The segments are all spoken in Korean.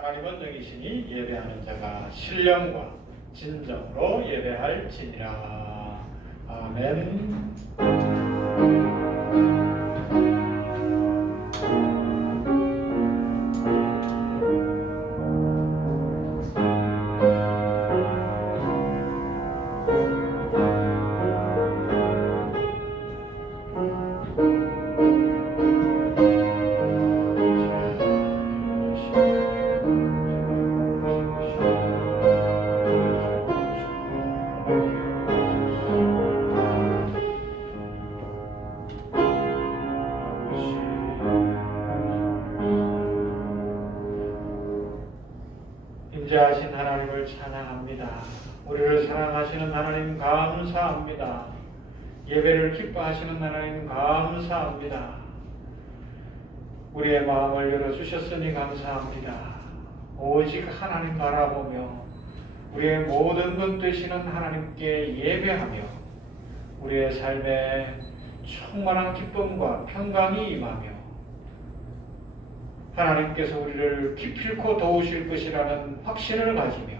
하나님은 능이시니 예배하는 자가 신령과 진정으로 예배할지니라. 아멘. 인자하신 하나님을 찬양합니다. 우리를 사랑하시는 하나님 감사합니다. 예배를 기뻐하시는 하나님 감사합니다. 우리의 마음을 열어주셨으니 감사합니다. 오직 하나님 바라보며 우리의 모든 것 되시는 하나님께 예배하며 우리의 삶에 충만한 기쁨과 평강이 임하며 하나님께서 우리를 기필코 도우실 것이라는 확신을 가지며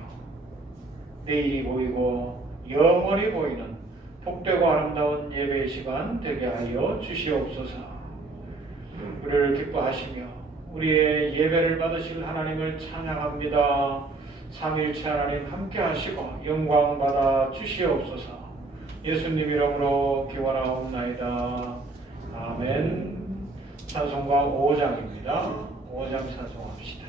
내일이 보이고 영원히 보이는 복되고 아름다운 예배의 시간 되게 하여 주시옵소서. 우리를 기뻐하시며 우리의 예배를 받으실 하나님을 찬양합니다. 삼위일체 하나님 함께 하시고 영광 받아 주시옵소서. 예수님 이름으로 기원하옵나이다. 아멘. 찬송가 5장입니다. 5장 찬송합시다.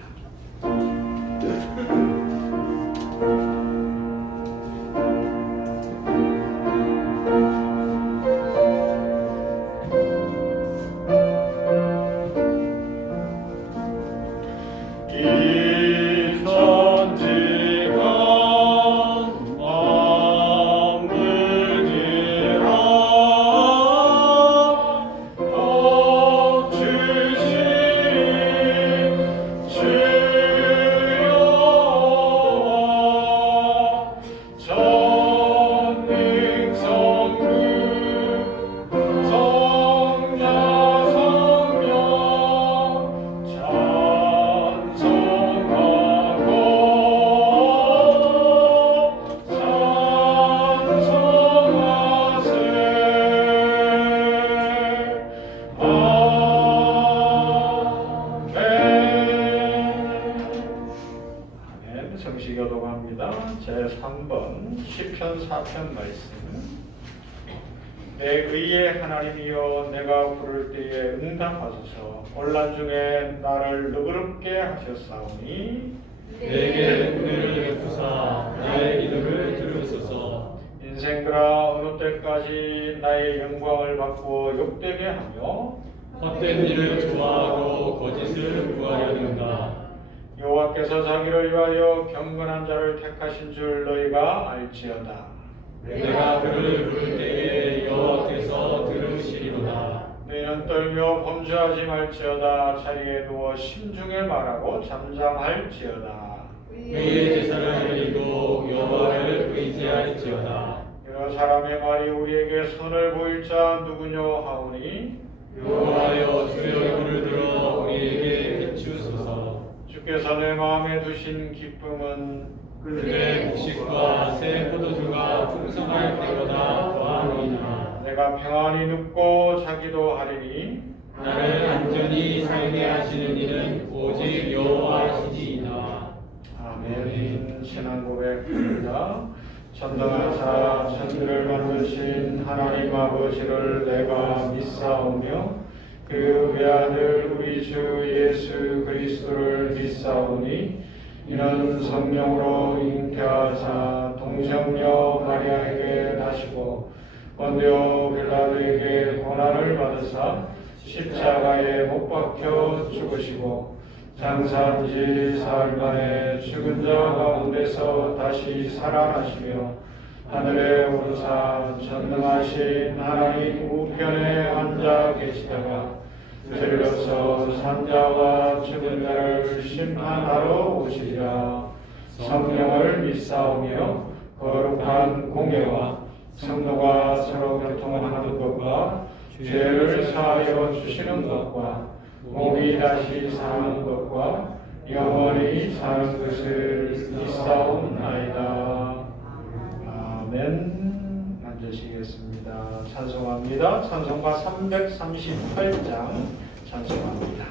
제3번 시편 4편 말씀. 내 의의 하나님이여 내가 부를 때에 응답하소서. 혼란 중에 나를 너그럽게 하셨사오니 내게 은혜를 베푸사 나의 기도를 들으소서. 인생들아 어느 때까지 나의 영광을 받고 욕되게 하며 헛된 일을 좋아하고 거짓을 구하려는가. 여호와께서 자기를 위하여 경건한 자를 택하신 줄 너희가 알지어다. 내가 그를 부를 때에 여호와께서 들으시리로다. 너희는 떨며 범죄하지 말지어다. 자리에 누워 심중에 말하고 잠잠할지어다. 의의 제사를 드리고 여호와를 의지할지어다. 여러 사람의 말이 우리에게 선을 보일 자 누구뇨 하오니 여호와여 주의 얼굴을 들어 우리에게 비추소서. 주께서 내 마음에 두신 기쁨은 그들의 곡식과 새 포도주가 풍성할 때보다 더하노이나. 내가 평안히 눕고 자기도 하리니 나를 안전히 살게 하시는 이는 오직 여호와시니이다. 아멘. 신앙 고백합니다. 전능하사 천지를 만드신 하나님 아버지를 내가 믿사오며 그 외아들 우리 주 예수 그리스도를 믿사오니 이는 성령으로 잉태하사 동정녀 마리아에게 나시고 본디오 빌라도에게 고난을 받으사 십자가에 못 박혀 죽으시고 장사한 지 사흘 만에 죽은 자 가운데서 다시 살아나시며 하늘에 오르사 전능하신 하나님 우편에 앉아 계시다가 들려서 산자와 죽은 자를 심판하러 오시리라. 성령을 믿사오며 거룩한 공예와 성도가 서로 교통하는 것과 죄를 사하여 주시는 것과 몸이 다시 사는 것과 영원히 사는 것을 믿사옵나이다. 아멘. 앉으시겠습니다. 찬송합니다. 찬송가 338장 찬송합니다.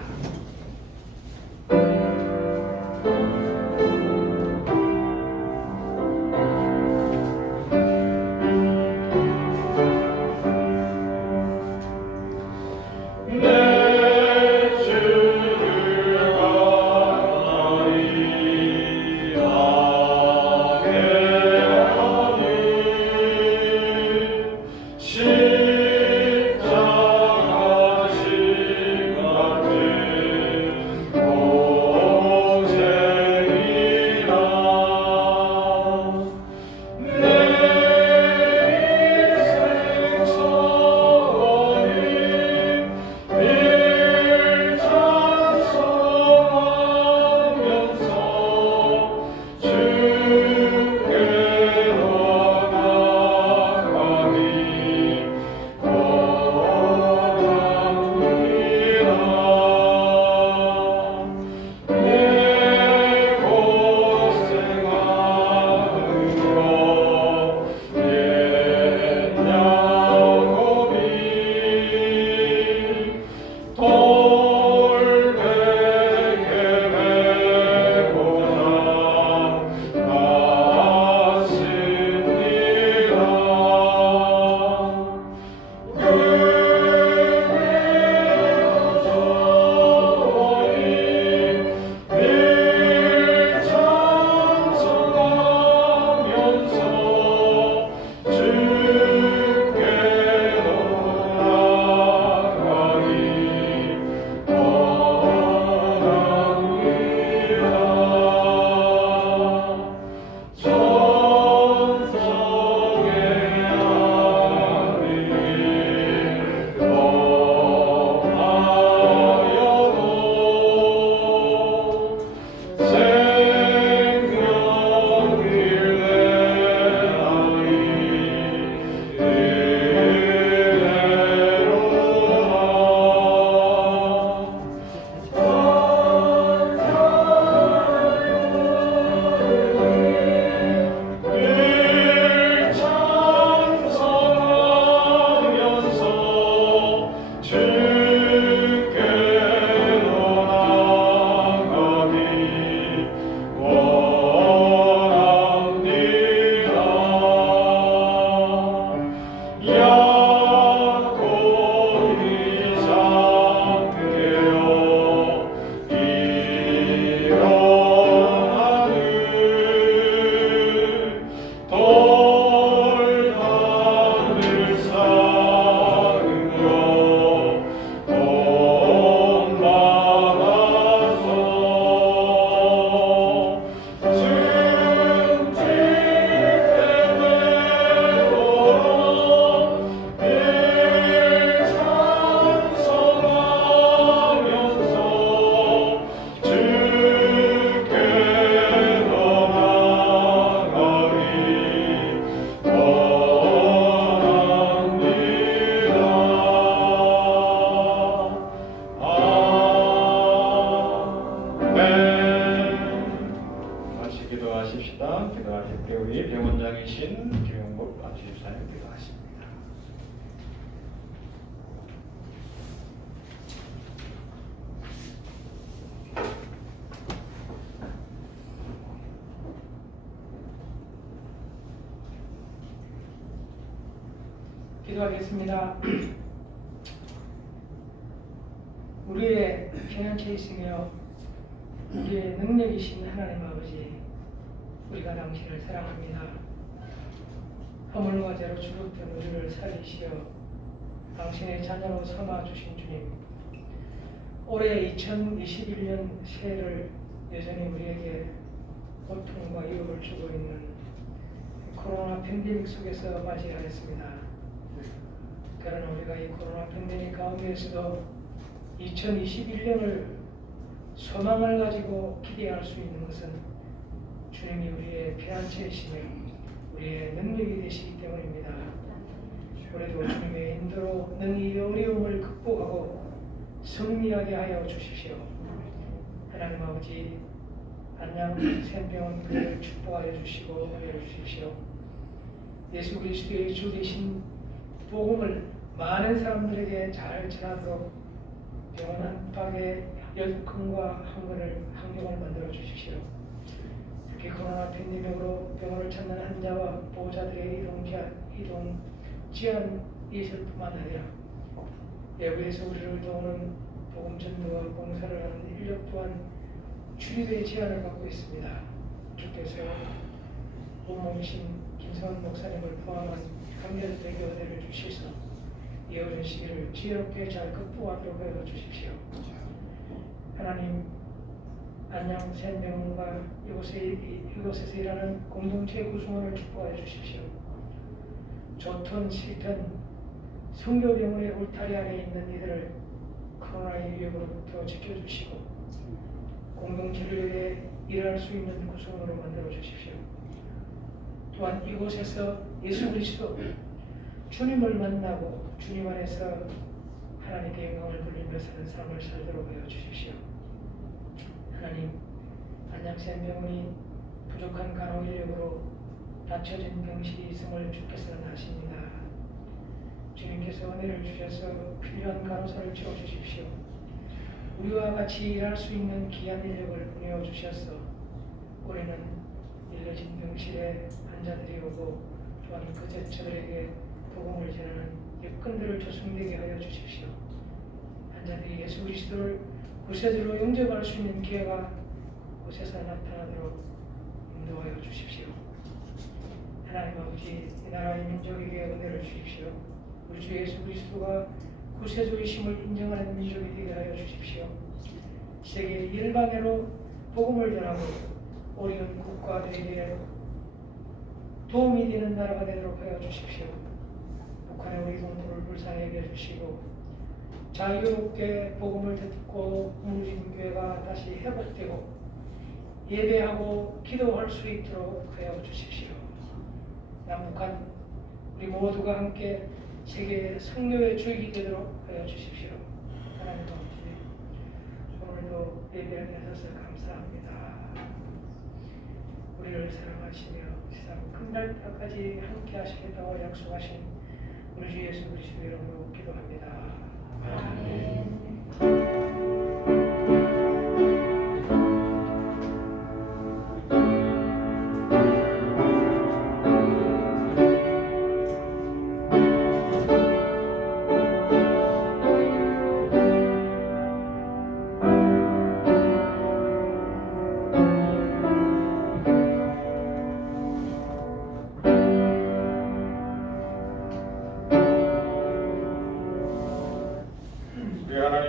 기도하겠습니다. 우리의 피난처에 있으며 우리의 능력이신 하나님 아버지, 우리가 당신을 사랑합니다. 허물과 죄로 죽었던 우리를 살리시어 당신의 자녀로 삼아주신 주님, 올해 2021년 새해를 여전히 우리에게 고통과 유혹을 주고 있는 코로나 팬데믹 속에서 맞이하였습니다. 그러나 우리가 이 코로나 팬데믹 가운데에서도 2021년을 소망을 가지고 기대할 수 있는 것은 주님이 우리의 피난처이시며 우리의 능력이 되시기 때문입니다. 우리도 주님의 인도로 능히 어려움을 극복하고 승리하게 하여 주십시오. 하나님 아버지, 안양 샘병원 교회를 축복하여 주시고 하여 주십시오. 예수 그리스도의 주 되신 복음을 많은 사람들에게 잘 전하도록 병원 안팎의 열금과 환경을 만들어 주십시오. 특히 코로나 팬데믹으로 병원을 찾는 환자와 보호자들의 이동 지연 있을 뿐만 아니라 외부에서 우리를 도우는 복음 전도와 봉사를 하는 인력 또한 출입의 제한을 받고 있습니다. 주께서 본몸이신 김성원 목사님을 포함한 감별되게 은혜를 주셔서 이어진 시기를 지혜롭게 잘 극복하도록 하여 주십시오. 하나님, 안양 샘병원과 이곳에서 일하는 공동체 구성원을 축복하여 주십시오. 좋든 싫든 성교병원의 울타리 아래 있는 이들을 코로나의 위협으로부터 지켜주시고 공동체를 위해 일할 수 있는 구성원으로 만들어 주십시오. 또한 이곳에서 예수 그리스도 주님을 만나고 주님 안에서 하나님께 영광을 돌리며 사는 삶을 살도록 하여 주십시오. 하나님, 안양샘병원이 부족한 간호 인력으로 낮춰진 병실이 있음을 주께서는 아십니다. 주님께서 은혜를 주셔서 필요한 간호사를 채워주십시오. 우리와 같이 일할 수 있는 귀한 인력을 보내어 주셔서 올해는 일러진 병실에 환자들이 오고 또한 그 제처들에게 복음을 전하는 여건들을 조성되게 하여 주십시오. 환자들이 예수 그리스도를 구세주로 영접할 수 있는 기회가 곳에서 나타나도록 인도하여 주십시오. 하나님 아버지, 이 나라의 민족에게 은혜를 주십시오. 우리 주 예수 그리스도가 구세주이심을 인정하는 민족이 되게 하여 주십시오. 세계 일방으로 복음을 전하고 어려운 국가들에게 도움이 되는 나라가 되도록 하여 주십시오. 북한의 우리 동포를 불쌍히 여겨주시고 자유롭게 복음을 듣고 무너진 교회가 다시 회복되고 예배하고 기도할 수 있도록 하여 주십시오. 남북한 우리 모두가 함께 세계 성교의 주역이 되도록 하여 주십시오. 하나님 아버지, 오늘도 예배를 해주셔서 감사합니다. 우리를 사랑하시며 세상 끝날까지 함께 하시겠다고 약속하신 우리 주 예수 그리스도 이름으로 기도합니다. 아멘.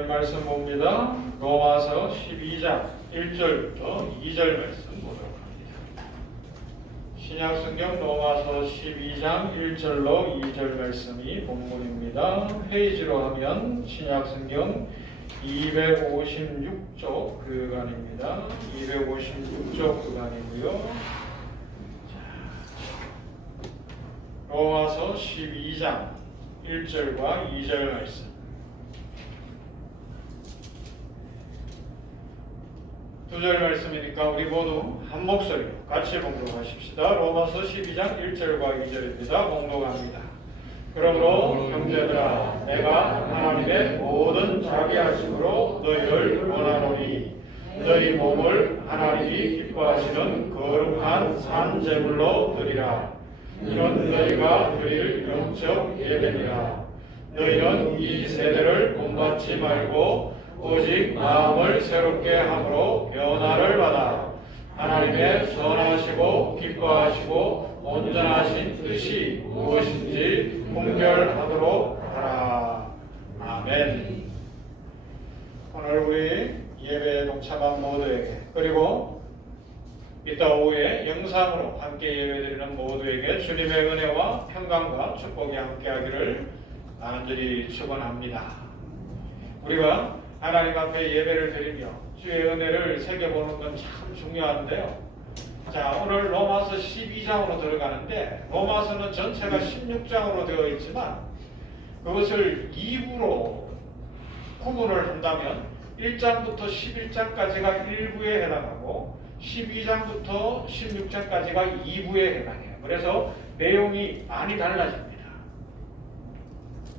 말씀 봅니다. 로마서 12장 1절부터 2절 말씀 보도록 합니다. 신약성경 로마서 12장 1절로 2절 말씀이 본문입니다. 페이지로 하면 신약성경 256쪽 구간입니다. 256쪽 구간이고요. 로마서 12장 1절과 2절 말씀. 두 절 말씀이니까 우리 모두 한 목소리로 같이 봉독하십시다. 로마서 12장 1절과 2절입니다. 봉독합니다. 그러므로 형제들아, 내가 하나님의 모든 자비하심으로 너희를 원하노니 너희 몸을 하나님이 기뻐하시는 거룩한 산 제물로 드리라. 이는 너희가 드릴 영적 예배니라. 너희는 이 세대를 본받지 말고 오직 마음을 새롭게 함으로 변화를 받아 하나님의 선하시고 기뻐하시고 온전하신 뜻이 무엇인지 분별하도록 하라. 아멘. 오늘 우리 예배에 동참한 모두에게, 그리고 이따 오후에 영상으로 함께 예배드리는 모두에게 주님의 은혜와 평강과 축복이 함께하기를 간절히 축원합니다. 우리가 하나님 앞에 예배를 드리며 주의 은혜를 새겨보는 건 참 중요한데요. 자, 오늘 로마서 12장으로 들어가는데, 로마서는 전체가 16장으로 되어 있지만 그것을 2부로 구분을 한다면 1장부터 11장까지가 1부에 해당하고 12장부터 16장까지가 2부에 해당해요. 그래서 내용이 많이 달라집니다.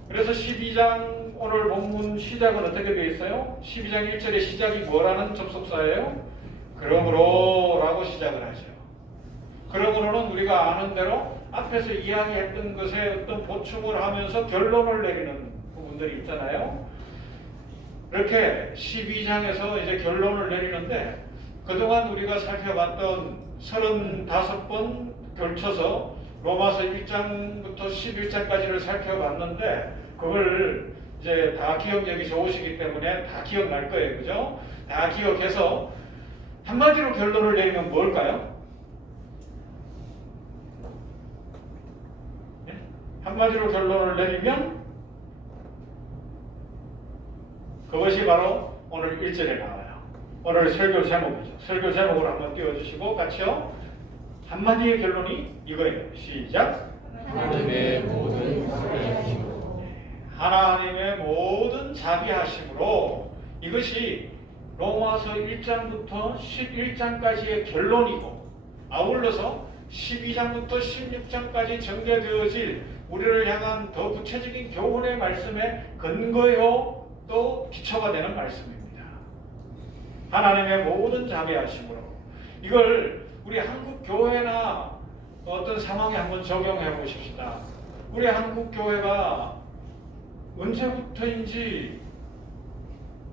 그래서 12장 오늘 본문 시작은 어떻게 되어 있어요? 12장 1절의 시작이 뭐라는 접속사예요? 그러므로 라고 시작을 하죠. 그러므로는 우리가 아는 대로 앞에서 이야기했던 것에 어떤 보충을 하면서 결론을 내리는 부분들이 있잖아요. 이렇게 12장에서 이제 결론을 내리는데 그동안 우리가 살펴봤던 35번 걸쳐서 로마서 1장부터 11장까지를 살펴봤는데 그걸 이제 다 기억력이 좋으시기 때문에 다 기억날 거예요. 그죠? 다 기억해서 한마디로 결론을 내리면 뭘까요? 네? 한마디로 결론을 내리면 그것이 바로 오늘 1절에 나와요. 오늘 설교 제목이죠. 설교 제목을 한번 띄워주시고 같이요. 한마디의 결론이 이거예요. 시작. 하나님의 모든 자비하심으로. 하나님의 모든 자비하심으로. 이것이 로마서 1장부터 11장까지의 결론이고 아울러서 12장부터 16장까지 전개되어질 우리를 향한 더 구체적인 교훈의 말씀의 근거요 또 기초가 되는 말씀입니다. 하나님의 모든 자비하심으로. 이걸 우리 한국 교회나 어떤 상황에 한번 적용해 보십시다. 우리 한국 교회가 언제부터인지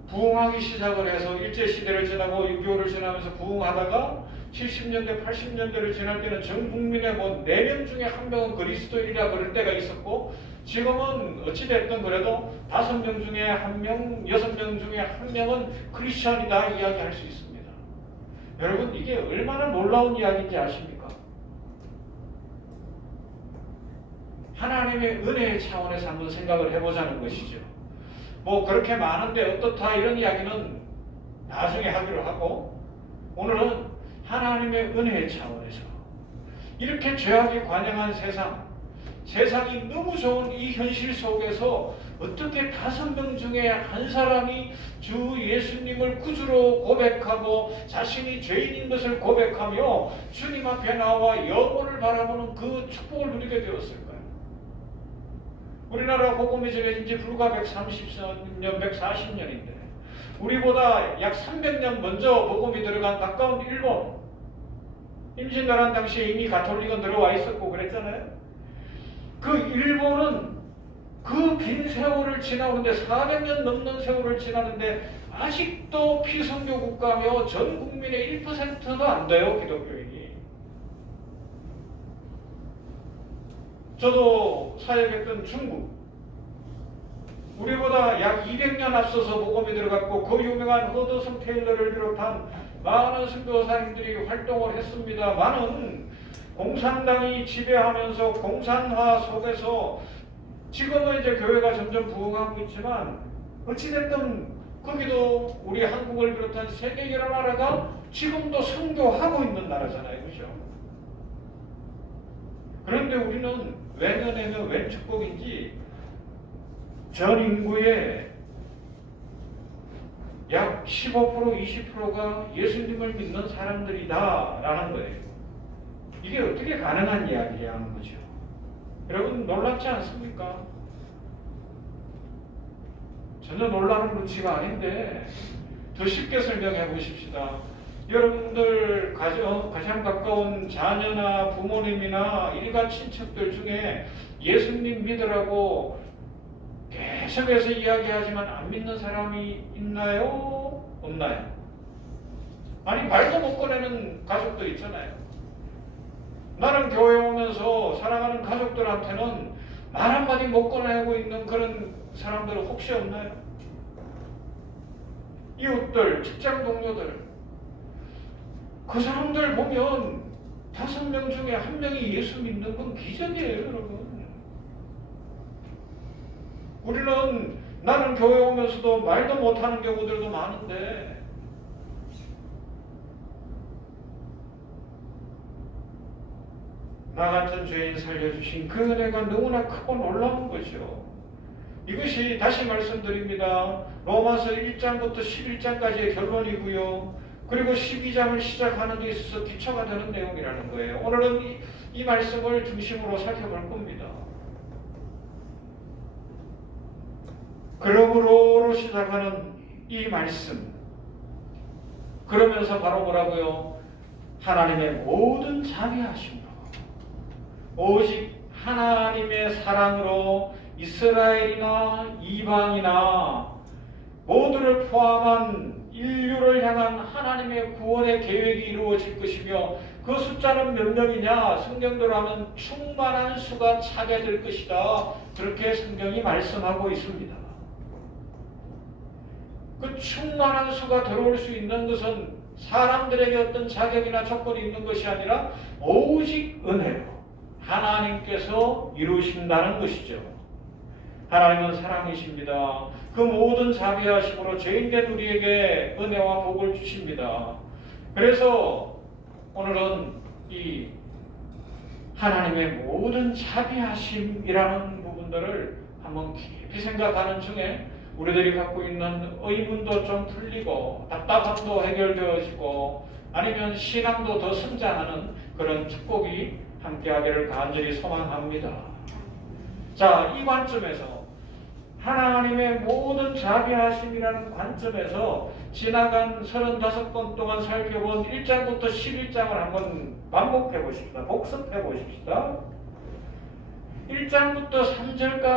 부흥하기 시작을 해서 일제시대를 지나고 6.25를 지나면서 부흥하다가 70년대, 80년대를 지날 때는 전 국민의 뭐 4명 중에 1명은 그리스도인이라 그럴 때가 있었고 지금은 어찌됐든 그래도 5명 중에 1명, 6명 중에 1명은 크리스천이다 이야기할 수 있습니다. 여러분 이게 얼마나 놀라운 이야기인지 아십니까? 하나님의 은혜의 차원에서 한번 생각을 해보자는 것이죠. 뭐 그렇게 많은데 어떻다 이런 이야기는 나중에 하기로 하고 오늘은 하나님의 은혜의 차원에서 이렇게 죄악이 관영한 세상이 너무 좋은 이 현실 속에서 어떻게 5명 중에 한 사람이 주 예수님을 구주로 고백하고 자신이 죄인인 것을 고백하며 주님 앞에 나와 영원을 바라보는 그 축복을 누리게 되었을까요? 우리나라 복음이 전해진 지 불과 130년, 140년인데 우리보다 약 300년 먼저 복음이 들어간 가까운 일본 임진왜란 당시에 이미 가톨릭은 들어와 있었고 그랬잖아요. 그 일본은 그 긴 세월을 지나는데 400년 넘는 세월을 지나는데 아직도 피선교 국가며 전 국민의 1%도 안 돼요. 기독교인이. 저도 사역했던 중국 우리보다 약 200년 앞서서 복음이 들어갔고 그 유명한 허드슨 테일러를 비롯한 많은 선교사님들이 활동을 했습니다. 많은 공산당이 지배하면서 공산화 속에서 지금은 이제 교회가 점점 부흥하고 있지만 어찌됐든 거기도 우리 한국을 비롯한 세계 여러 나라가 지금도 선교하고 있는 나라잖아요. 그죠? 그런데 우리는 웬 은혜며 웬 축복인지 전 인구의 약 15% 20%가 예수님을 믿는 사람들이다라는 거예요. 이게 어떻게 가능한 이야기야 하는 거죠. 여러분 놀랍지 않습니까? 전혀 놀라는 눈치가 아닌데 더 쉽게 설명해 보십시다. 여러분들 가장 가까운 자녀나 부모님이나 일가 친척들 중에 예수님 믿으라고 계속해서 이야기하지만 안 믿는 사람이 있나요? 없나요? 아니 말도 못 꺼내는 가족들 있잖아요. 나는 교회 오면서 사랑하는 가족들한테는 말 한마디 못 꺼내고 있는 그런 사람들은 혹시 없나요? 이웃들, 직장 동료들 그 사람들 보면 5명 중에 1명이 예수 믿는 건 기적이에요. 여러분. 우리는 나는 교회 오면서도 말도 못하는 경우들도 많은데 나 같은 죄인 살려주신 그 은혜가 너무나 크고 놀라운 거죠. 이것이 다시 말씀드립니다. 로마서 1장부터 11장까지의 결론이고요. 그리고 12장을 시작하는 데 있어서 기초가 되는 내용이라는 거예요. 오늘은 이 말씀을 중심으로 살펴볼 겁니다. 그러므로로 시작하는 이 말씀, 그러면서 바로 뭐라고요? 하나님의 모든 자비하심으로, 오직 하나님의 사랑으로 이스라엘이나 이방이나 모두를 포함한 인류를 향한 하나님의 구원의 계획이 이루어질 것이며, 그 숫자는 몇 명이냐? 성경대로 하면 충만한 수가 차게 될 것이다. 그렇게 성경이 말씀하고 있습니다. 그 충만한 수가 들어올 수 있는 것은 사람들에게 어떤 자격이나 조건이 있는 것이 아니라 오직 은혜로 하나님께서 이루신다는 것이죠. 하나님은 사랑이십니다. 그 모든 자비하심으로 죄인된 우리에게 은혜와 복을 주십니다. 그래서 오늘은 이 하나님의 모든 자비하심이라는 부분들을 한번 깊이 생각하는 중에 우리들이 갖고 있는 의문도 좀 풀리고 답답함도 해결되어지고 아니면 신앙도 더 성장하는 그런 축복이 함께하기를 간절히 소망합니다. 자, 이 관점에서 하나님의 모든 자비하심이라는 관점에서 지나간 35번 동안 살펴본 1장부터 11장을 한번 반복해 보십시다. 복습해 보십시다. 1장부터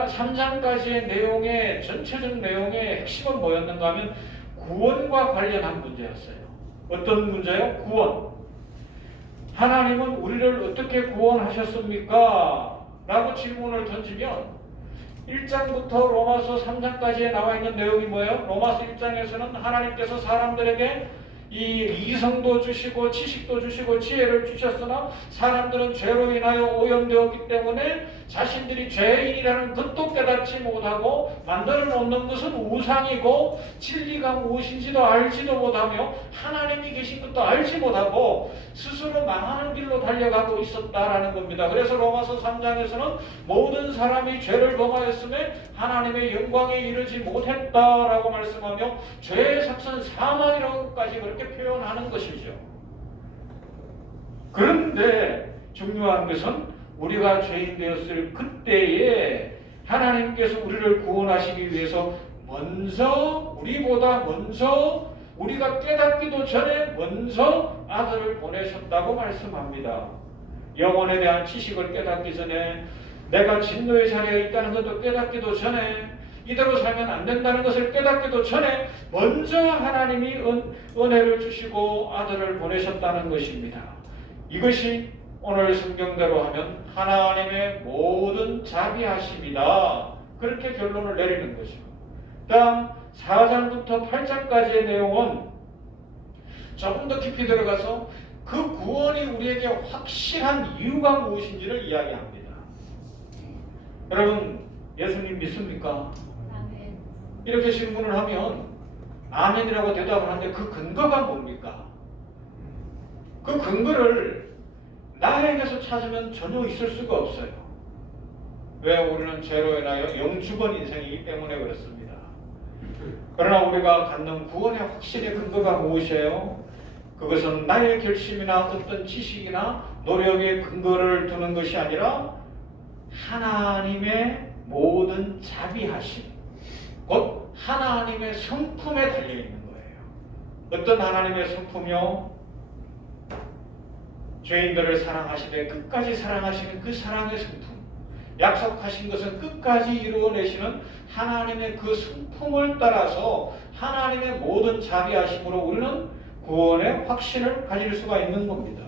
3장까지의 내용의 전체적 내용의 핵심은 뭐였는가 하면 구원과 관련한 문제였어요. 어떤 문제요? 구원. 하나님은 우리를 어떻게 구원하셨습니까? 라고 질문을 던지면 1장부터 로마서 3장까지에 나와 있는 내용이 뭐예요? 로마서 1장에서는 하나님께서 사람들에게 이 이성도 주시고 지식도 주시고 지혜를 주셨으나 사람들은 죄로 인하여 오염되었기 때문에 자신들이 죄인이라는 것도 깨닫지 못하고 만들어 놓는 것은 우상이고 진리가 무엇인지도 알지도 못하며 하나님이 계신 것도 알지 못하고 스스로 망하는 길로 달려가고 있었다라는 겁니다. 그래서 로마서 3장에서는 모든 사람이 죄를 범하였음에 하나님의 영광에 이르지 못했다라고 말씀하며 죄의 삭은 사망이라고까지 그렇게 표현하는 것이죠. 그런데 중요한 것은 우리가 죄인 되었을 그때에 하나님께서 우리를 구원하시기 위해서 우리보다 먼저 우리가 깨닫기도 전에 먼저 아들을 보내셨다고 말씀합니다. 영혼에 대한 지식을 깨닫기 전에, 내가 진노의 자리에 있다는 것도 깨닫기도 전에, 이대로 살면 안 된다는 것을 깨닫기도 전에 먼저 하나님이 은혜를 주시고 아들을 보내셨다는 것입니다. 이것이 오늘 성경대로 하면 하나님의 모든 자비하심이다. 그렇게 결론을 내리는 거죠. 다음 4장부터 8장까지의 내용은 조금 더 깊이 들어가서 그 구원이 우리에게 확실한 이유가 무엇인지를 이야기합니다. 여러분, 예수님 믿습니까? 아멘. 이렇게 질문을 하면 아멘이라고 대답을 하는데 그 근거가 뭡니까? 그 근거를 나에게서 찾으면 전혀 있을 수가 없어요. 왜? 우리는 죄로 인하여 영주권 인생이기 때문에 그렇습니다. 그러나 우리가 갖는 구원의 확신의 근거가 무엇이에요? 그것은 나의 결심이나 어떤 지식이나 노력의 근거를 두는 것이 아니라 하나님의 모든 자비하심, 곧 하나님의 성품에 달려있는 거예요. 어떤 하나님의 성품이요? 죄인들을 사랑하시되 끝까지 사랑하시는 그 사랑의 성품, 약속하신 것은 끝까지 이루어내시는 하나님의 그 성품을 따라서 하나님의 모든 자비하심으로 우리는 구원의 확신을 가질 수가 있는 겁니다.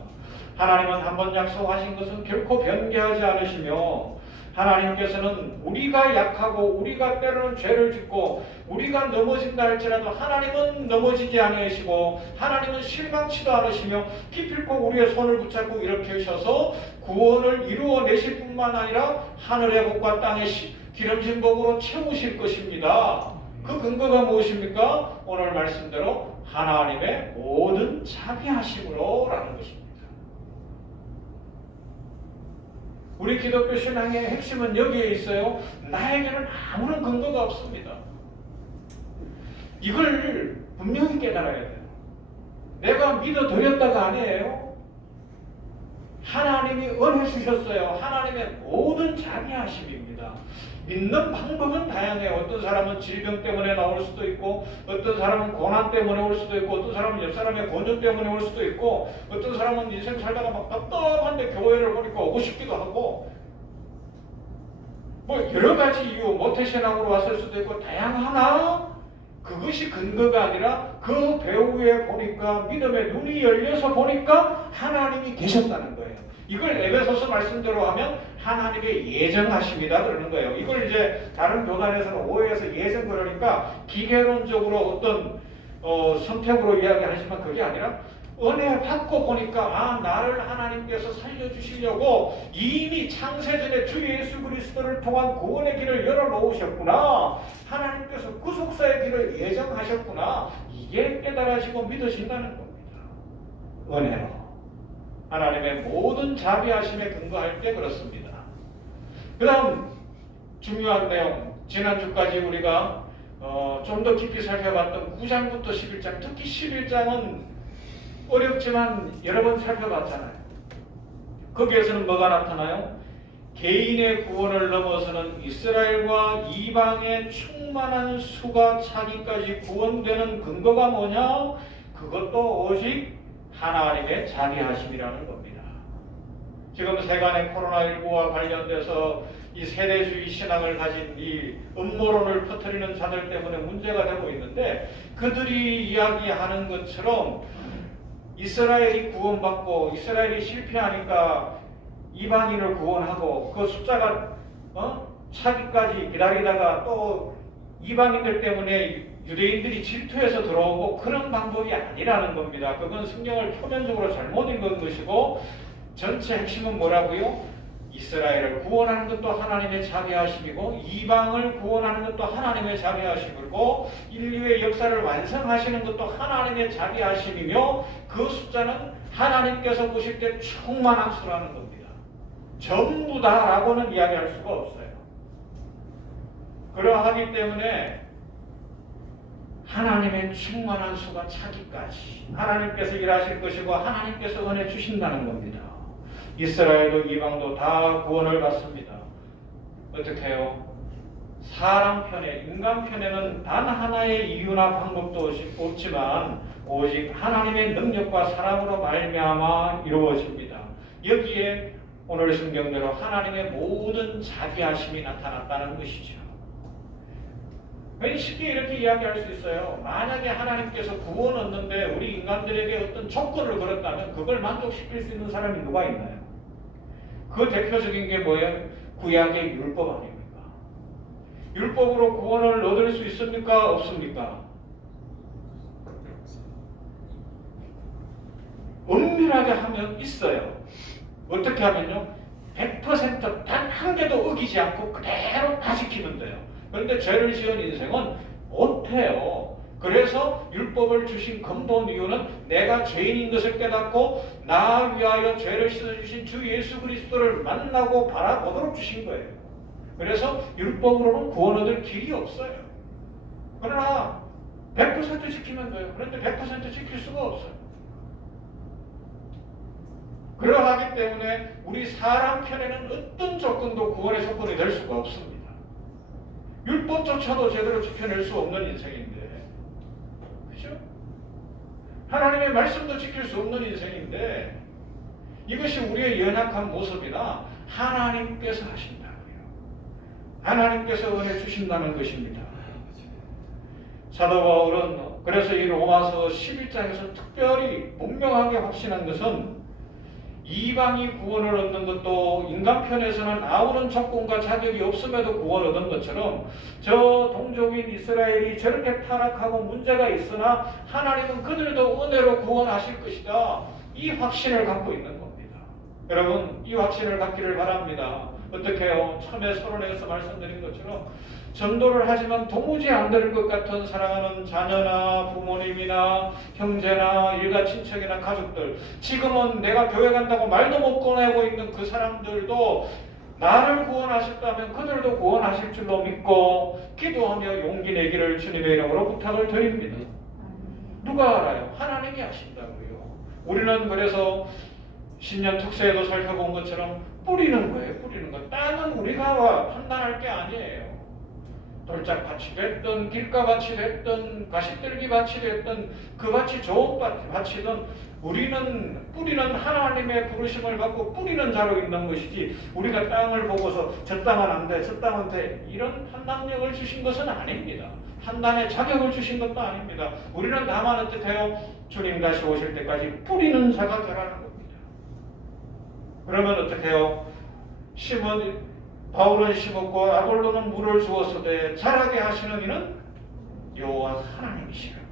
하나님은 한번 약속하신 것은 결코 변개하지 않으시며 하나님께서는 우리가 약하고 우리가 때로는 죄를 짓고 우리가 넘어진다 할지라도 하나님은 넘어지지 않으시고 하나님은 실망치도 않으시며 기필코 우리의 손을 붙잡고 일으키셔서 구원을 이루어내실 뿐만 아니라 하늘의 복과 땅의 기름진 복으로 채우실 것입니다. 그 근거가 무엇입니까? 오늘 말씀대로 하나님의 모든 자비하심으로 라는 것입니다. 우리 기독교 신앙의 핵심은 여기에 있어요. 나에게는 아무런 근거가 없습니다. 이걸 분명히 깨달아야 돼요. 내가 믿어드렸다가 아니에요. 하나님이 은혜 주셨어요. 하나님의 모든 자비하심입니다. 믿는 방법은 다양해요. 어떤 사람은 질병 때문에 나올 수도 있고, 어떤 사람은 고난 때문에 올 수도 있고, 어떤 사람은 옆 사람의 권유 때문에 올 수도 있고, 어떤 사람은 인생 살다가 막 답답한데 교회를 보니까 오고 싶기도 하고, 뭐 여러 가지 이유, 모태신앙으로 왔을 수도 있고 다양하나 그것이 근거가 아니라 그 배후에 보니까 믿음의 눈이 열려서 보니까 하나님이 계셨다는 거예요. 이걸 에베소서 말씀대로 하면 하나님의 예정하심이다 그러는 거예요. 이걸 이제 다른 교단에서는 오해해서 예정 그러니까 기계론적으로 어떤 선택으로 이야기하지만 그게 아니라 은혜 받고 보니까 아 나를 하나님께서 살려주시려고 이미 창세전에 주 예수 그리스도를 통한 구원의 길을 열어놓으셨구나. 하나님께서 구속사의 길을 예정하셨구나. 이게 깨달아지고 믿으신다는 겁니다. 은혜로. 하나님의 모든 자비하심에 근거할 때 그렇습니다. 그 다음 중요한 내용 지난주까지 우리가 좀 더 깊이 살펴봤던 9장부터 11장 특히 11장은 어렵지만 여러 번 살펴봤잖아요. 거기에서는 뭐가 나타나요? 개인의 구원을 넘어서는 이스라엘과 이방의 충만한 수가 차기까지 구원되는 근거가 뭐냐? 그것도 오직 하나님의 자비하심이라는 겁니다. 지금 세간의 코로나19와 관련돼서 이 세대주의 신앙을 가진 이 음모론을 퍼뜨리는 자들 때문에 문제가 되고 있는데 그들이 이야기하는 것처럼 이스라엘이 구원받고 이스라엘이 실패하니까 이방인을 구원하고 그 숫자가 차기까지 기다리다가 또 이방인들 때문에 유대인들이 질투해서 들어오고 그런 방법이 아니라는 겁니다. 그건 성경을 표면적으로 잘못 읽은 것이고 전체 핵심은 뭐라고요? 이스라엘을 구원하는 것도 하나님의 자비하심이고 이방을 구원하는 것도 하나님의 자비하심이고 인류의 역사를 완성하시는 것도 하나님의 자비하심이며 그 숫자는 하나님께서 보실 때 충만한 수라는 겁니다. 전부 다라고는 이야기할 수가 없어요. 그러하기 때문에 하나님의 충만한 수가 차기까지 하나님께서 일하실 것이고 하나님께서 은혜 주신다는 겁니다. 이스라엘도 이방도 다 구원을 받습니다. 어떻게 해요? 사람 편에, 인간 편에는 단 하나의 이유나 방법도 없지만 오직 하나님의 능력과 사랑으로 말미암아 이루어집니다. 여기에 오늘 성경대로 하나님의 모든 자비하심이 나타났다는 것이죠. 쉽게 이렇게 이야기할 수 있어요. 만약에 하나님께서 구원 얻는데 우리 인간들에게 어떤 조건을 걸었다면 그걸 만족시킬 수 있는 사람이 누가 있나요? 그 대표적인 게 뭐예요? 구약의 율법 아닙니까? 율법으로 구원을 얻을 수 있습니까? 없습니까? 엄밀하게 하면 있어요. 어떻게 하면요? 100% 단 한 개도 어기지 않고 그대로 다 지키면 돼요. 그런데 죄를 지은 인생은 못해요. 그래서 율법을 주신 근본 이유는 내가 죄인인 것을 깨닫고 나 위하여 죄를 씻어주신 주 예수 그리스도를 만나고 바라보도록 주신 거예요. 그래서 율법으로는 구원 얻을 길이 없어요. 그러나 100% 지키면 돼요. 그런데 100% 지킬 수가 없어요. 그러하기 때문에 우리 사람 편에는 어떤 조건도 구원의 조건이 될 수가 없습니다. 율법조차도 제대로 지켜낼 수 없는 인생인데, 그죠? 하나님의 말씀도 지킬 수 없는 인생인데, 이것이 우리의 연약한 모습이나 하나님께서 하신다고요. 하나님께서 은혜 주신다는 것입니다. 사도 바울은 그래서 이 로마서 11장에서 특별히 분명하게 확신한 것은 이방이 구원을 얻는 것도 인간 편에서는 아무런 조건과 자격이 없음에도 구원을 얻은 것처럼 저 동족인 이스라엘이 저렇게 타락하고 문제가 있으나 하나님은 그들도 은혜로 구원하실 것이다. 이 확신을 갖고 있는 겁니다. 여러분 이 확신을 갖기를 바랍니다. 어떻게 해요? 처음에 서론에서 말씀드린 것처럼 전도를 하지만 도무지 안 될 것 같은 사랑하는 자녀나 부모님이나 형제나 일가 친척이나 가족들, 지금은 내가 교회 간다고 말도 못 꺼내고 있는 그 사람들도 나를 구원하셨다면 그들도 구원하실 줄로 믿고 기도하며 용기 내기를 주님의 이름으로 부탁을 드립니다. 누가 알아요? 하나님이 아신다고요. 우리는 그래서 신년 특세에도 살펴본 것처럼 뿌리는 거예요. 뿌리는 거. 땅은 우리가 판단할 게 아니에요. 돌짝밭이 됐든 길가밭이 됐든 가시떨기밭이 됐든 그 밭이 좋은 밭이든 우리는 뿌리는 하나님의 부르심을 받고 뿌리는 자로 있는 것이지 우리가 땅을 보고서 저 땅은 안 돼, 저 땅은 돼 이런 판단력을 주신 것은 아닙니다. 판단의 자격을 주신 것도 아닙니다. 우리는 다만 어떻게요? 주님 다시 오실 때까지 뿌리는 자가 되라는 겁니다. 그러면 어떻게요? 바울은 심었고 아볼로는 물을 주었으되 자라게 하시는 이는 여호와 하나님이시라고요.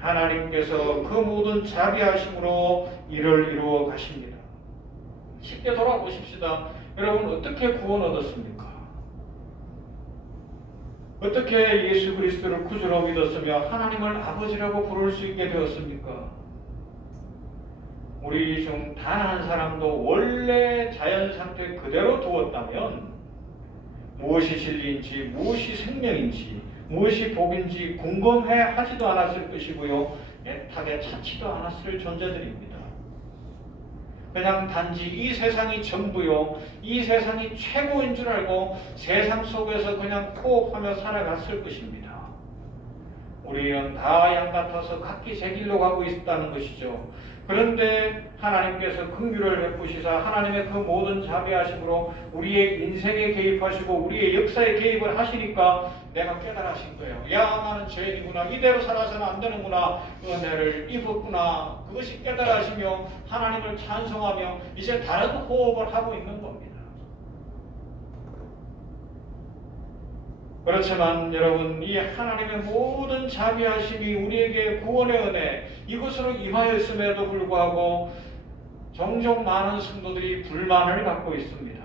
하나님께서 그 모든 자비하심으로 이를 이루어 가십니다. 쉽게 돌아보십시다. 여러분 어떻게 구원 얻었습니까? 어떻게 예수 그리스도를 구주로 믿었으며 하나님을 아버지라고 부를 수 있게 되었습니까? 우리 중 단 한 사람도 원래 자연 상태 그대로 두었다면 무엇이 진리인지 무엇이 생명인지 무엇이 복인지 궁금해 하지도 않았을 것이고요. 애타게 찾지도 않았을 존재들입니다. 그냥 단지 이 세상이 전부요. 이 세상이 최고인 줄 알고 세상 속에서 그냥 코업하며 살아갔을 것입니다. 우리는 다 양 같아서 각기 제 길로 가고 있다는 것이죠. 그런데 하나님께서 긍휼을 베푸시사 하나님의 그 모든 자비하심으로 우리의 인생에 개입하시고 우리의 역사에 개입을 하시니까 내가 깨달아진 거예요. 야, 나는 죄인이구나. 이대로 살아서는 안 되는구나. 은혜를 입었구나. 그것이 깨달아지며 하나님을 찬송하며 이제 다른 호흡을 하고 있는 겁니다. 그렇지만 여러분, 이 하나님의 모든 자비하심이 우리에게 구원의 은혜 이것으로 임하였음에도 불구하고 종종 많은 성도들이 불만을 갖고 있습니다.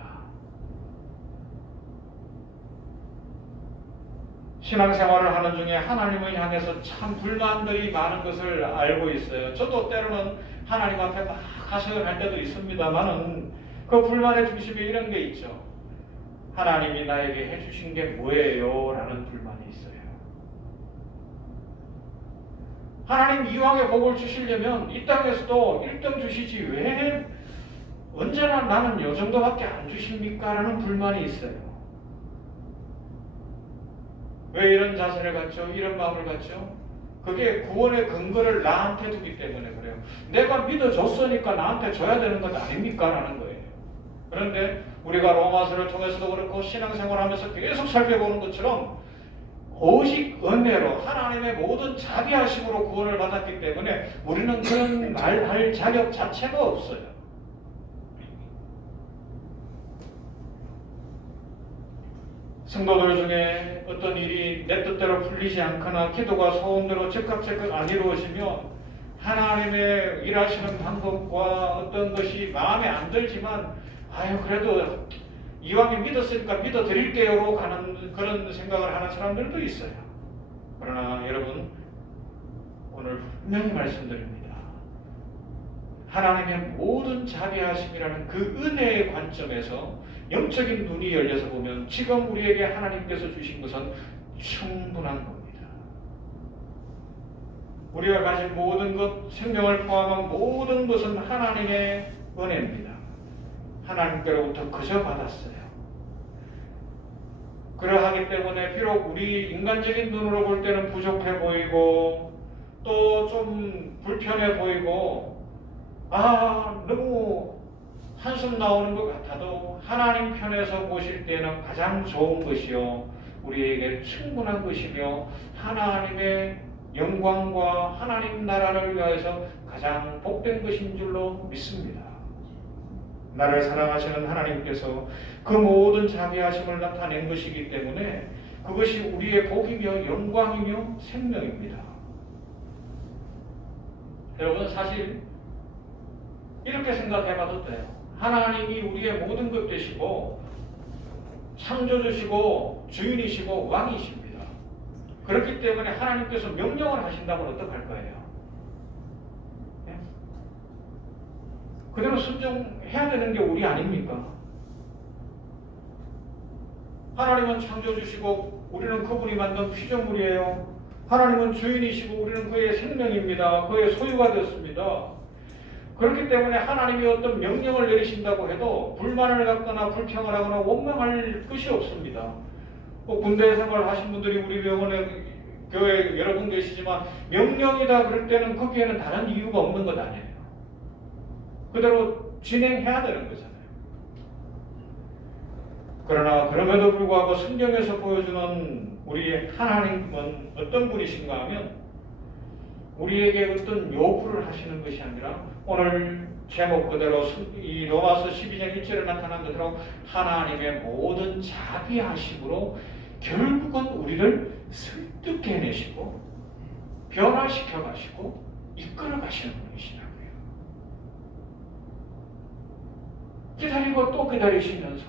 신앙생활을 하는 중에 하나님을 향해서 참 불만들이 많은 것을 알고 있어요. 저도 때로는 하나님 앞에 막 가석을 할 때도 있습니다만은 그 불만의 중심에 이런 게 있죠. 하나님이 나에게 해주신 게 뭐예요? 라는 불만이 있어요. 하나님 이왕에 복을 주시려면 이 땅에서도 1등 주시지 왜 언제나 나는 요 정도밖에 안 주십니까? 라는 불만이 있어요. 왜 이런 자세를 갖죠? 이런 마음을 갖죠? 그게 구원의 근거를 나한테 두기 때문에 그래요. 내가 믿어줬으니까 나한테 줘야 되는 것 아닙니까? 라는 거예요. 그런데 우리가 로마서를 통해서도 그렇고 신앙생활하면서 계속 살펴보는 것처럼 오직 은혜로 하나님의 모든 자비하심으로 구원을 받았기 때문에 우리는 그런 말할 자격 자체가 없어요. 성도들 중에 어떤 일이 내 뜻대로 풀리지 않거나 기도가 소원대로 즉각 안 이루어지면 하나님의 일하시는 방법과 어떤 것이 마음에 안 들지만 그래도 이왕에 믿었으니까 믿어드릴게요로 가는 그런 생각을 하는 사람들도 있어요. 그러나 여러분 오늘 분명히 말씀드립니다. 하나님의 모든 자비하심이라는 그 은혜의 관점에서 영적인 눈이 열려서 보면 지금 우리에게 하나님께서 주신 것은 충분한 겁니다. 우리가 가진 모든 것, 생명을 포함한 모든 것은 하나님의 은혜입니다. 하나님께로부터 그저 받았어요. 그러하기 때문에 비록 우리 인간적인 눈으로 볼 때는 부족해 보이고 또 좀 불편해 보이고 너무 한숨 나오는 것 같아도 하나님 편에서 보실 때는 가장 좋은 것이요 우리에게 충분한 것이며 하나님의 영광과 하나님 나라를 위하여서 가장 복된 것인 줄로 믿습니다. 나를 사랑하시는 하나님께서 그 모든 자비하심을 나타낸 것이기 때문에 그것이 우리의 복이며 영광이며 생명입니다. 여러분 사실 이렇게 생각해봐도 돼요. 하나님이 우리의 모든 것 되시고 창조주시고 주인이시고 왕이십니다. 그렇기 때문에 하나님께서 명령을 하신다면 어떡할 거예요? 그대로 순종해야 되는 게 우리 아닙니까? 하나님은 창조주시고 우리는 그분이 만든 피조물이에요. 하나님은 주인이시고 우리는 그의 생명입니다. 그의 소유가 되었습니다. 그렇기 때문에 하나님이 어떤 명령을 내리신다고 해도 불만을 갖거나 불평을 하거나 원망할 것이 없습니다. 군대 생활 하신 분들이 우리 병원에 교회 여러 분 계시지만 명령이다 그럴 때는 거기에는 다른 이유가 없는 것 아니에요. 그대로 진행해야 되는 거잖아요. 그러나 그럼에도 불구하고 성경에서 보여주는 우리의 하나님은 어떤 분이신가 하면 우리에게 어떤 요구를 하시는 것이 아니라 오늘 제목 그대로 이 로마서 12장 1절에 나타난 것처럼 하나님의 모든 자비하심으로 결국은 우리를 설득해내시고 변화시켜 가시고 이끌어 가시는 분이시라고요. 기다리고 또 기다리시면서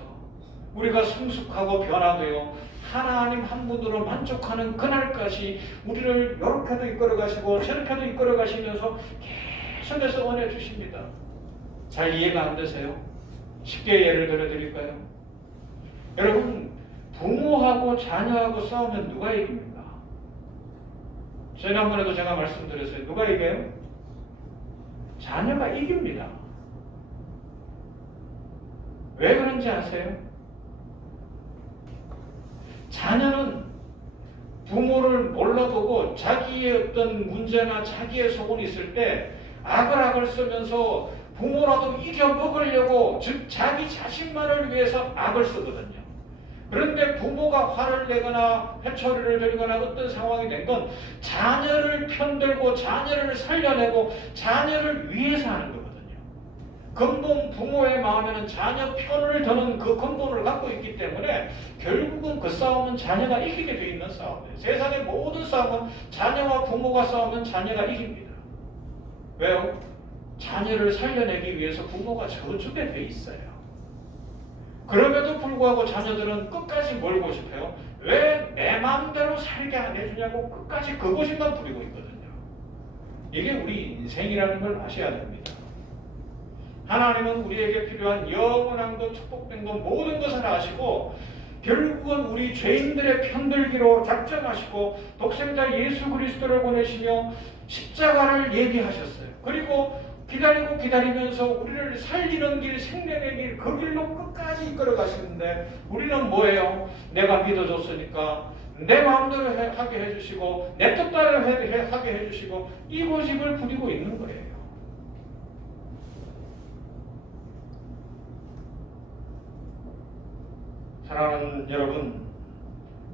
우리가 성숙하고 변화되어 하나님 한 분으로 만족하는 그날까지 우리를 이렇게도 이끌어 가시고 저렇게도 이끌어 가시면서 계속해서 은혜 주십니다. 잘 이해가 안 되세요? 쉽게 예를 들어 드릴까요? 여러분, 부모하고 자녀하고 싸우면 누가 이깁니까? 지난번에도 제가 말씀드렸어요. 누가 이겨요? 자녀가 이깁니다. 왜 그런지 아세요? 자녀는 부모를 몰라보고 자기의 어떤 문제나 자기의 소원이 있을 때 악을 쓰면서 부모라도 이겨먹으려고, 즉 자기 자신만을 위해서 악을 쓰거든요. 그런데 부모가 화를 내거나 회초리를 들거나 어떤 상황이 된 건 자녀를 편들고 자녀를 살려내고 자녀를 위해서 하는 거거든요. 근본 부모의 마음에는 자녀 편을 드는 그 근본을 갖고 있기 때문에 결국은 그 싸움은 자녀가 이기게 되어 있는 싸움이에요. 세상의 모든 싸움은 자녀와 부모가 싸우면 자녀가 이깁니다. 왜요? 자녀를 살려내기 위해서 부모가 저주게 돼 있어요. 그럼에도 불구하고 자녀들은 끝까지 몰고 싶어요. 왜 내 마음대로 살게 안 해주냐고 끝까지 그것만 부리고 있거든요. 이게 우리 인생이라는 걸 아셔야 됩니다. 하나님은 우리에게 필요한 영원한 것, 축복된 것, 모든 것을 아시고 결국은 우리 죄인들의 편들기로 작정하시고 독생자 예수 그리스도를 보내시며 십자가를 얘기하셨어요. 그리고 기다리고 기다리면서 우리를 살리는 길, 생명의 길, 그 길로 끝까지 이끌어 가시는데 우리는 뭐예요? 내가 믿어줬으니까 내 마음대로 하게 해주시고 내 뜻대로 하게 해주시고 이 고집을 부리고 있는 거예요. 사랑하는 여러분,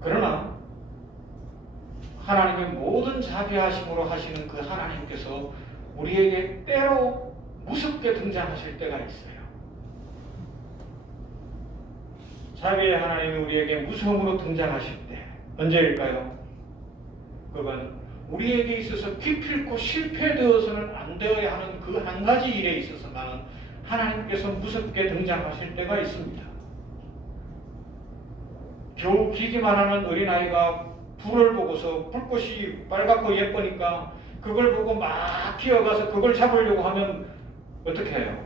그러나 하나님의 모든 자비하심으로 하시는 그 하나님께서 우리에게 때로 무섭게 등장하실 때가 있어요. 자비의 하나님이 우리에게 무서움으로 등장하실 때 언제일까요? 그건 우리에게 있어서 기필코 실패되어서는 안 되어야 하는 그 한 가지 일에 있어서만 하나님께서 무섭게 등장하실 때가 있습니다. 겨우 기기만 하는 어린아이가 불을 보고서 불꽃이 빨갛고 예쁘니까 그걸 보고 막 기어가서 그걸 잡으려고 하면 어떻게 해요?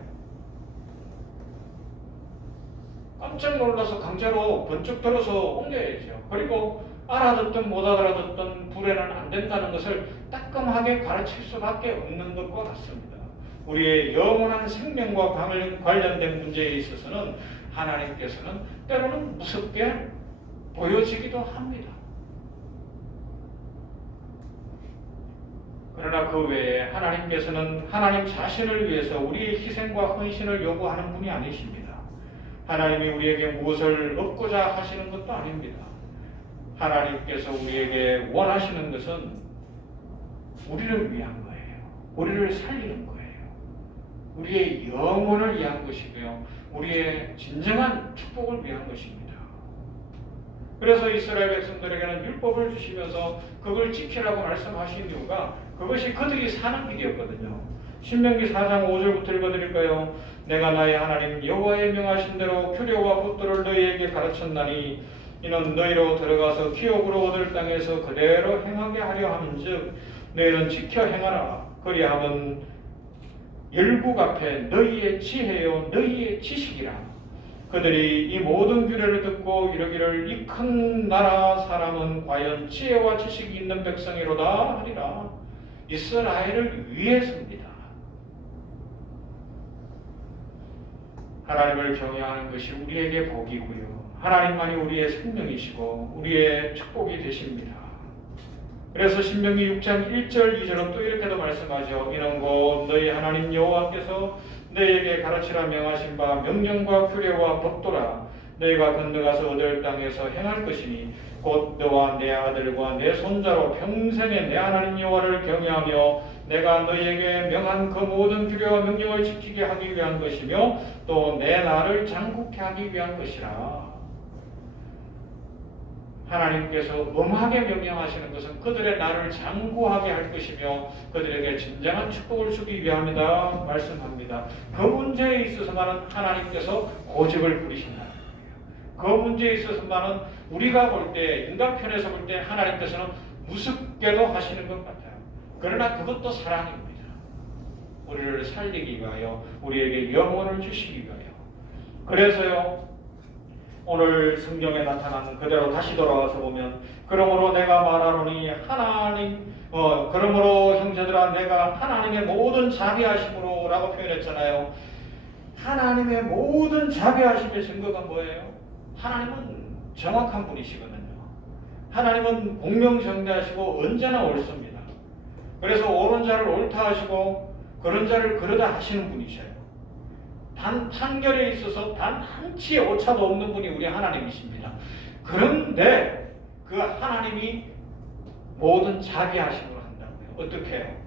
깜짝 놀라서 강제로 번쩍 들어서 옮겨야죠. 그리고 알아듣든 못 알아듣든 불에는 안 된다는 것을 따끔하게 가르칠 수밖에 없는 것과 같습니다. 우리의 영원한 생명과 관련된 문제에 있어서는 하나님께서는 때로는 무섭게 보여지기도 합니다. 그러나 그 외에 하나님께서는 하나님 자신을 위해서 우리의 희생과 헌신을 요구하는 분이 아니십니다. 하나님이 우리에게 무엇을 얻고자 하시는 것도 아닙니다. 하나님께서 우리에게 원하시는 것은 우리를 위한 거예요. 우리를 살리는 거예요. 우리의 영혼을 위한 것이고요. 우리의 진정한 축복을 위한 것입니다. 그래서 이스라엘 백성들에게는 율법을 주시면서 그걸 지키라고 말씀하신 이유가 그것이 그들이 사는 길이었거든요. 신명기 4장 5절부터 읽어드릴까요? 내가 나의 하나님 여호와의 명하신 대로 규례와 법도를 너희에게 가르쳤나니 이는 너희로 들어가서 기업으로 얻을 땅에서 그대로 행하게 하려 함은즉 너희는 지켜 행하라. 그리하면 열국 앞에 너희의 지혜요 너희의 지식이라. 그들이 이 모든 규례를 듣고 이르기를 이 큰 나라 사람은 과연 지혜와 지식이 있는 백성이로다 하리라. 이스라엘을 위해서입니다. 하나님을 경외하는 것이 우리에게 복이고요. 하나님만이 우리의 생명이시고 우리의 축복이 되십니다. 그래서 신명기 6장 1절 2절은 또 이렇게도 말씀하죠. 이는 곧 너희 하나님 여호와께서 너희에게 가르치라 명하신 바 명령과 규례와 법도라. 너희가 건너가서 얻을 땅에서 행할 것이니 곧 너와 내 아들과 내 손자로 평생에 내 하나님 여호와를 경외하며 내가 너희에게 명한 그 모든 규례와 명령을 지키게 하기 위한 것이며 또 내 나를 장국케 하기 위한 것이라. 하나님께서 엄하게 명령하시는 것은 그들의 나를 장구하게 할 것이며 그들에게 진정한 축복을 주기 위함이다 말씀합니다. 그 문제에 있어서만은 하나님께서 고집을 부리신다. 그 문제에 있어서만은 우리가 볼 때, 인간 편에서 볼 때 하나님께서는 무섭게도 하시는 것 같아요. 그러나 그것도 사랑입니다. 우리를 살리기 위하여, 우리에게 영혼을 주시기 위하여. 그래서요, 오늘 성경에 나타나는 그대로 다시 돌아와서 보면, 그러므로 내가 말하노니 그러므로 형제들아 내가 하나님의 모든 자비하심으로 라고 표현했잖아요. 하나님의 모든 자비하심의 증거가 뭐예요? 하나님은 정확한 분이시거든요. 하나님은 공명정대하시고 언제나 옳습니다. 그래서 옳은 자를 옳다 하시고 그런 자를 그러다 하시는 분이셔요. 단 판결에 있어서 단 한치의 오차도 없는 분이 우리 하나님이십니다. 그런데 그 하나님이 모든 자비하심으로 한다고요. 어떻게 해요?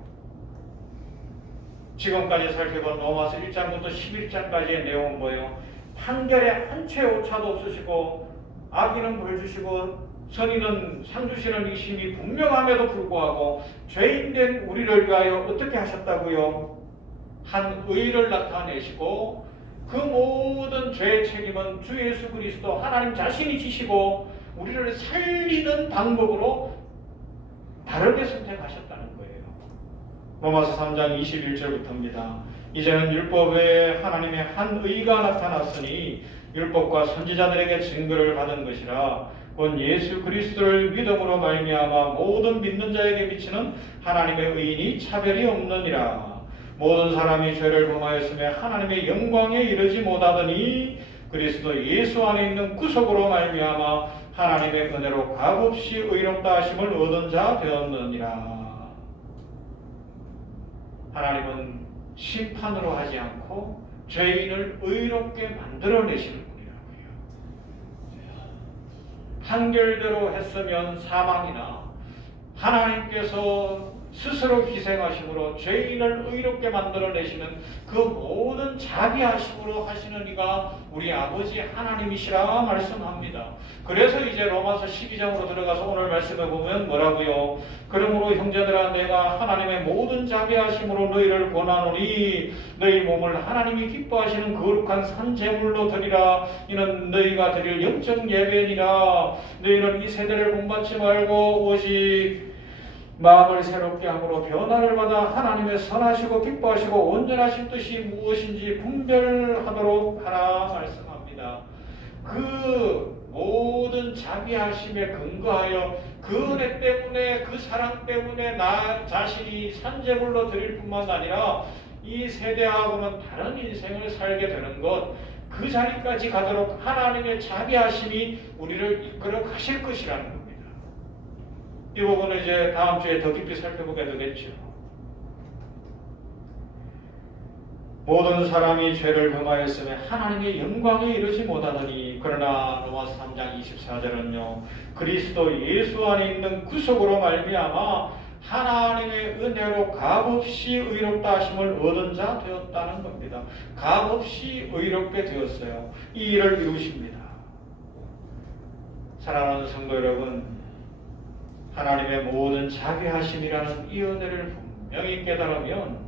지금까지 살펴본 로마서 1장부터 11장까지의 내용은 뭐예요? 판결에 한치의 오차도 없으시고 악인은 벌 주시고 선인은 상 주시는 이 심이 분명함에도 불구하고 죄인된 우리를 위하여 어떻게 하셨다고요? 한 의를 나타내시고 그 모든 죄의 책임은 주 예수 그리스도 하나님 자신이 지시고 우리를 살리는 방법으로 다르게 선택하셨다는 거예요. 로마서 3장 21절부터입니다. 이제는 율법 외에 하나님의 한 의가 나타났으니 율법과 선지자들에게 증거를 받은 것이라. 곧 예수 그리스도를 믿음으로 말미암아 모든 믿는 자에게 미치는 하나님의 의인이 차별이 없느니라. 모든 사람이 죄를 범하였으며 하나님의 영광에 이르지 못하더니 그리스도 예수 안에 있는 구속으로 말미암아 하나님의 은혜로 값없이 의롭다 하심을 얻은 자 되었느니라. 하나님은 심판으로 하지 않고 죄인을 의롭게 만들어내시는 분이라고요. 판결대로 했으면 사망이나 하나님께서 스스로 희생하심으로 죄인을 의롭게 만들어내시는 그 모든 자비하심으로 하시는 이가 우리 아버지 하나님이시라 말씀합니다. 그래서 이제 로마서 12장으로 들어가서 오늘 말씀해 보면 뭐라고요? 그러므로 형제들아 내가 하나님의 모든 자비하심으로 너희를 권하노니 너희 몸을 하나님이 기뻐하시는 거룩한 산제물로 드리라. 이는 너희가 드릴 영적 예배니라. 너희는 이 세대를 본받지 말고 오직 마음을 새롭게 함으로 변화를 받아 하나님의 선하시고 기뻐하시고 온전하신 뜻이 무엇인지 분별하도록 하라 말씀합니다. 그 모든 자비하심에 근거하여 그 은혜 때문에 그 사랑 때문에 나 자신이 산제물로 드릴 뿐만 아니라 이 세대하고는 다른 인생을 살게 되는 것, 그 자리까지 가도록 하나님의 자비하심이 우리를 이끌어 가실 것이라는 겁니다. 이 부분은 이제 다음 주에 더 깊이 살펴보게 되겠죠. 모든 사람이 죄를 범하였으며 하나님의 영광에 이르지 못하더니 그러나 로마서 3장 24절은요. 그리스도 예수 안에 있는 구속으로 말미암아 하나님의 은혜로 값없이 의롭다 하심을 얻은 자 되었다는 겁니다. 값없이 의롭게 되었어요. 이 일을 이루십니다. 사랑하는 성도 여러분, 하나님의 모든 자비하심이라는 이 은혜를 분명히 깨달으면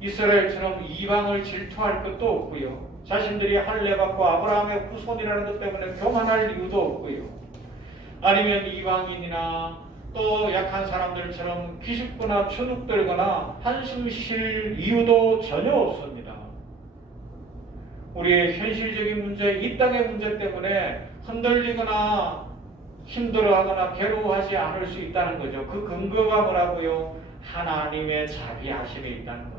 이스라엘처럼 이방을 질투할 것도 없고요. 자신들이 할례받고 아브라함의 후손이라는 것 때문에 교만할 이유도 없고요. 아니면 이방인이나 또 약한 사람들처럼 기죽거나 주눅들거나 한숨 쉴 이유도 전혀 없습니다. 우리의 현실적인 문제, 이 땅의 문제 때문에 흔들리거나 힘들어하거나 괴로워하지 않을 수 있다는 거죠. 그 근거가 뭐라고요? 하나님의 자비하심에 있다는 겁니다.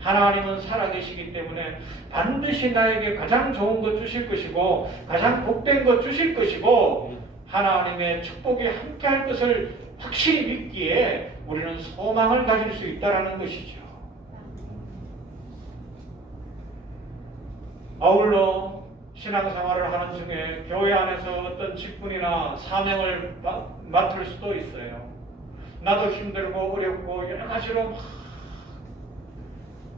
하나님은 살아계시기 때문에 반드시 나에게 가장 좋은 것 주실 것이고 가장 복된 것 주실 것이고 하나님의 축복이 함께할 것을 확실히 믿기에 우리는 소망을 가질 수 있다는 것이죠. 아울러 신앙생활을 하는 중에 교회 안에서 어떤 직분이나 사명을 맡을 수도 있어요. 나도 힘들고 어렵고 여러 가지로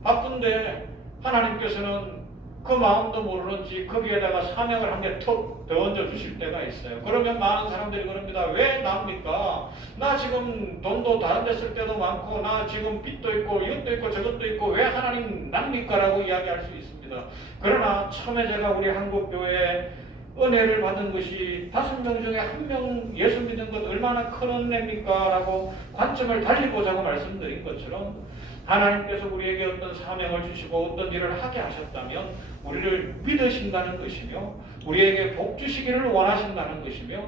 바쁜데 하나님께서는 그 마음도 모르는지 거기에다가 사명을 한 개 톡 더 얹어 주실 때가 있어요. 그러면 많은 사람들이 그럽니다. 왜 납니까? 나 지금 돈도 다른 데 쓸 때도 많고 나 지금 빚도 있고 이것도 있고 저것도 있고 왜 하나님 납니까? 라고 이야기할 수 있습니다. 그러나 처음에 제가 우리 한국교회에 은혜를 받은 것이 5명 중에 1명 예수 믿은 것 얼마나 큰 은혜입니까? 라고 관점을 달리 보자고 말씀드린 것처럼 하나님께서 우리에게 어떤 사명을 주시고 어떤 일을 하게 하셨다면 우리를 믿으신다는 것이며 우리에게 복 주시기를 원하신다는 것이며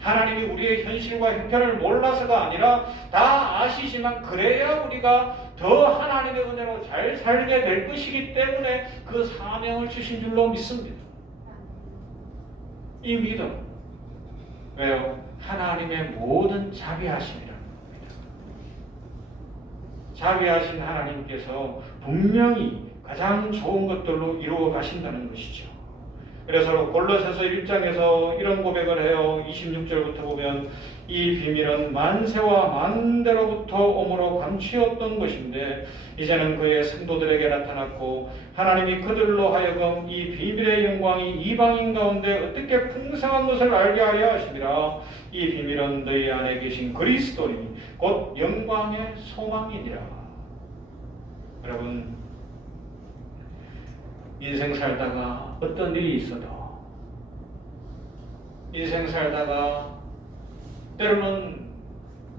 하나님이 우리의 현실과 형편을 몰라서가 아니라 다 아시지만 그래야 우리가 더 하나님의 은혜로 잘 살게 될 것이기 때문에 그 사명을 주신 줄로 믿습니다. 이 믿음 왜요? 하나님의 모든 자비하심이라는 겁니다. 자비하신 하나님께서 분명히 가장 좋은 것들로 이루어 가신다는 것이죠. 그래서 골로새서 1장에서 이런 고백을 해요. 26절부터 보면 이 비밀은 만세와 만대로부터 오므로 감추었던 것인데 이제는 그의 성도들에게 나타났고 하나님이 그들로 하여금 이 비밀의 영광이 이방인 가운데 어떻게 풍성한 것을 알게 하려 하심이라. 이 비밀은 너희 안에 계신 그리스도니 곧 영광의 소망이니라. 여러분 인생 살다가 어떤 일이 있어도 인생 살다가 때로는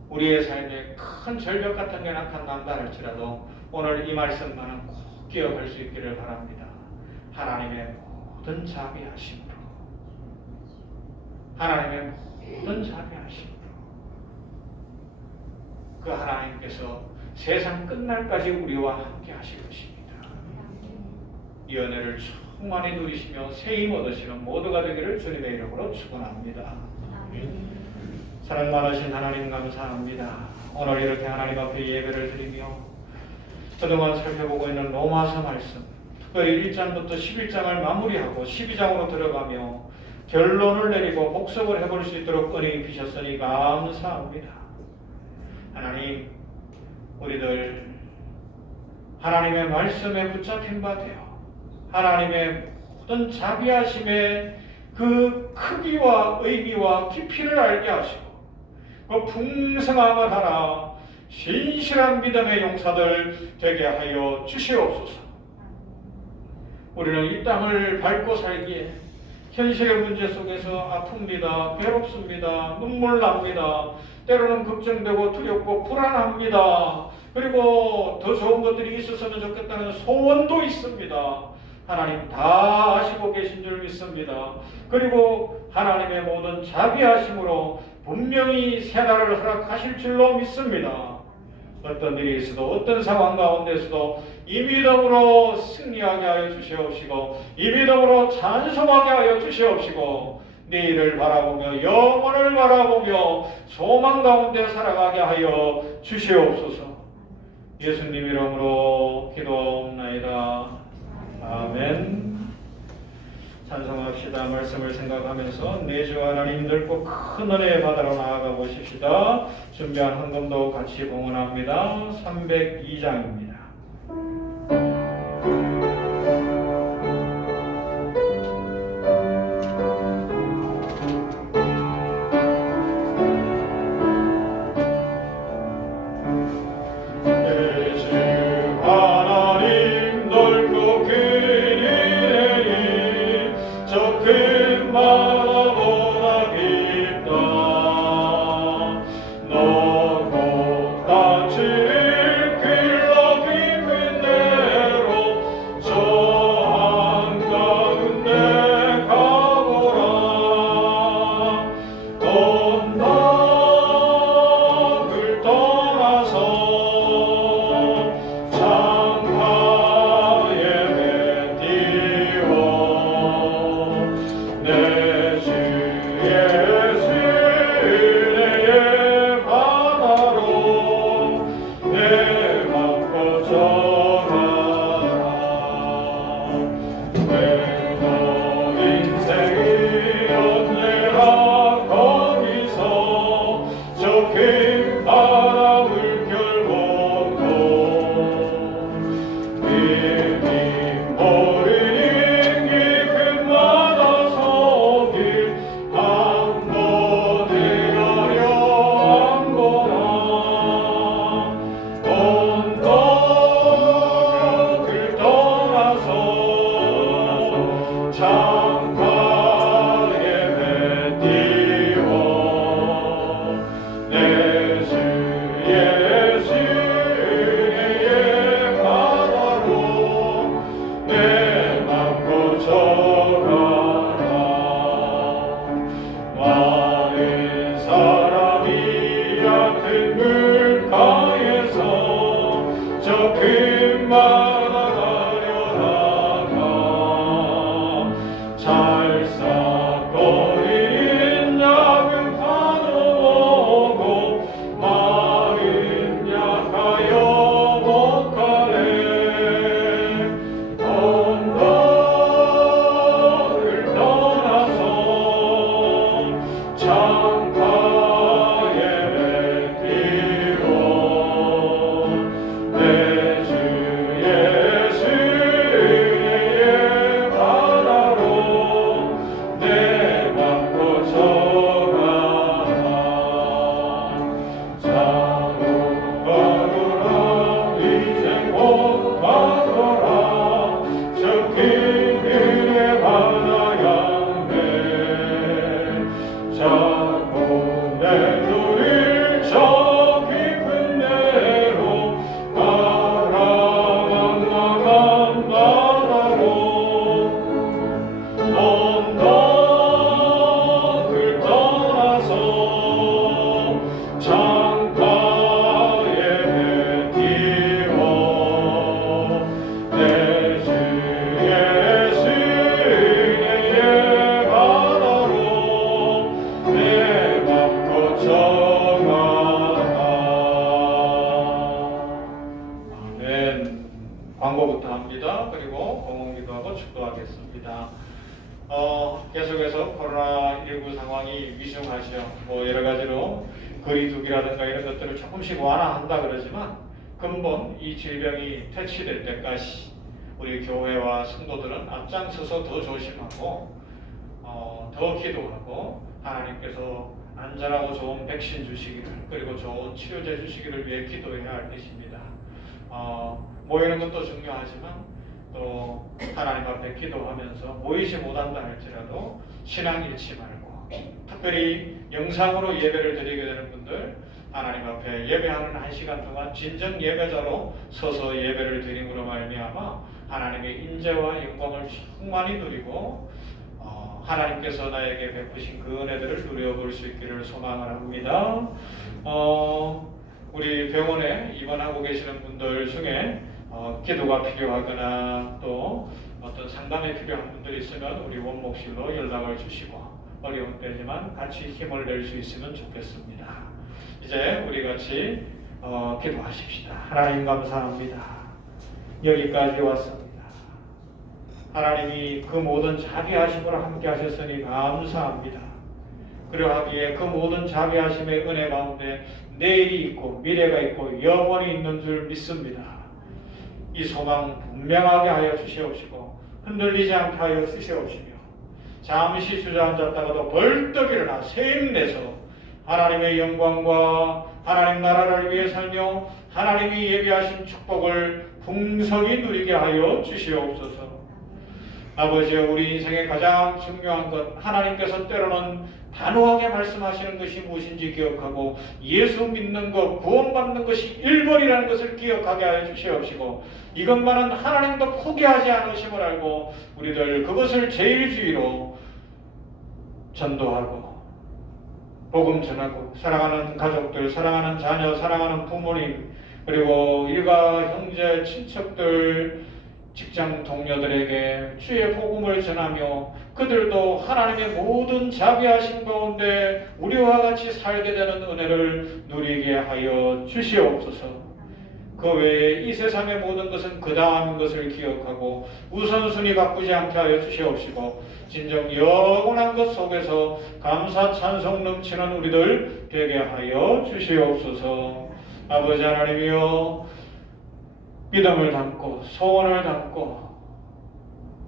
우리의 삶에 큰 절벽 같은 게 나타난다 할지라도 오늘 이 말씀만은 꼭 기억할 수 있기를 바랍니다. 하나님의 모든 자비하심으로 하나님의 모든 자비하심으로 그 하나님께서 세상 끝날까지 우리와 함께 하실 것입니다. 이 은혜를 충만히 누리시며 세임 얻으시는 모두가 되기를 주님의 이름으로 축원합니다. 사랑 많으신 하나님 감사합니다. 오늘 이렇게 하나님 앞에 예배를 드리며 그동안 살펴보고 있는 로마서 말씀 특별히 1장부터 11장을 마무리하고 12장으로 들어가며 결론을 내리고 복습을 해볼 수 있도록 은혜 입히셨으니 감사합니다. 하나님 우리들 하나님의 말씀에 붙잡힌 바 되어 하나님의 모든 자비하심의 그 크기와 의미와 깊이를 알게 하시고 그 풍성함을 하나 신실한 믿음의 용사들 되게 하여 주시옵소서. 우리는 이 땅을 밟고 살기에 현실의 문제 속에서 아픕니다. 괴롭습니다. 눈물 납니다. 때로는 걱정되고 두렵고 불안합니다. 그리고 더 좋은 것들이 있었으면 좋겠다는 소원도 있습니다. 하나님 다 아시고 계신 줄 믿습니다. 그리고 하나님의 모든 자비하심으로 분명히 새날을 허락하실 줄로 믿습니다. 어떤 일이 있어도 어떤 상황 가운데서도 이 믿음으로 승리하게 하여 주시옵시고 이 믿음으로 찬송하게 하여 주시옵시고 내일을 바라보며 영원을 바라보며 소망 가운데 살아가게 하여 주시옵소서. 예수님 이름으로 기도옵나이다. 아멘. 찬송합시다. 말씀을 생각하면서 내 주 하나님 넓고 큰 은혜의 바다로 나아가 보십시다. 준비한 헌금도 같이 봉헌합니다. 302장입니다. 너무 같이 길러 창가에 배 띄워 내 주 예수의 바다로 내 맘 고쳐가라. 많은 사람이 얕은 물가에서 저 큰 바다 가려다가 찰싹거리는 작은 파도 보고 마음 약하여 못 가네. 언덕을 떠나서 창가에 배 띄워 내 주 예수의 바다로 내 맘 고쳐가라. 자고 가거라 이제 곧 가거라 저 큰 은혜 바다 양에 자고 내 눈을 저 깊은 데로 바라만 바다로 언덕을 떠나서 창가에 배 띄워 내 주 예수의 바다로 내 맘 고쳐가라. 아멘. 광고부터 합니다. 그리고 공헌기도하고 축도하겠습니다. 계속해서 코로나19 상황이 위중하죠. 뭐 여러 가지로 거리두기라든가 이런 것들을 조금씩 완화한다 그러지만 근본 이 질병이 퇴치될 때까지 우리 교회와 성도들은 앞장서서 더 조심하고 더 기도하고 하나님께서 안전하고 좋은 백신 주시기를 그리고 좋은 치료제 주시기를 위해 기도해야 할 것입니다. 모이는 것도 중요하지만 또 하나님 앞에 기도하면서 모이지 못한다 할지라도 신앙 잃지 말고 특별히 영상으로 예배를 드리게 되는 분들 하나님 앞에 예배하는 1시간 동안 진정 예배자로 서서 예배를 드림으로 말미암아 하나님의 인재와 영광을 충만히 누리고 하나님께서 나에게 베푸신 그 은혜들을 누려볼 수 있기를 소망을 합니다. 우리 병원에 입원하고 계시는 분들 중에 기도가 필요하거나 또 어떤 상담이 필요한 분들이 있으면 우리 원목실로 연락을 주시고 어려운 때지만 같이 힘을 낼 수 있으면 좋겠습니다. 이제 우리 같이 기도하십시다. 하나님 감사합니다. 여기까지 왔습니다. 하나님이 그 모든 자비하심으로 함께 하셨으니 감사합니다. 그러하기에 그 모든 자비하심의 은혜 가운데 내일이 있고 미래가 있고 영원히 있는 줄 믿습니다. 이 소망 분명하게 하여 주시옵시고 흔들리지 않게 하여 주시옵시며 잠시 주저앉았다가도 벌떡 일어나 새 힘내서 하나님의 영광과 하나님 나라를 위해 살며 하나님이 예비하신 축복을 풍성히 누리게 하여 주시옵소서. 아버지여, 우리 인생의 가장 중요한 것, 하나님께서 때로는 단호하게 말씀하시는 것이 무엇인지 기억하고 예수 믿는 것, 구원받는 것이 1번이라는 것을 기억하게 하여 주시옵시고 이것만은 하나님도 포기하지 않으심을 알고 우리들 그것을 제일주의로 전도하고 복음 전하고 사랑하는 가족들, 사랑하는 자녀, 사랑하는 부모님 그리고 일가 형제, 친척들, 직장 동료들에게 주의 복음을 전하며 그들도 하나님의 모든 자비하심 가운데 우리와 같이 살게 되는 은혜를 누리게 하여 주시옵소서. 그 외에 이 세상의 모든 것은 그 다음인 것을 기억하고 우선순위 바꾸지 않게 하여 주시옵시고 진정 영원한 것 속에서 감사 찬송 넘치는 우리들 되게 하여 주시옵소서. 아버지 하나님이여, 믿음을 담고 소원을 담고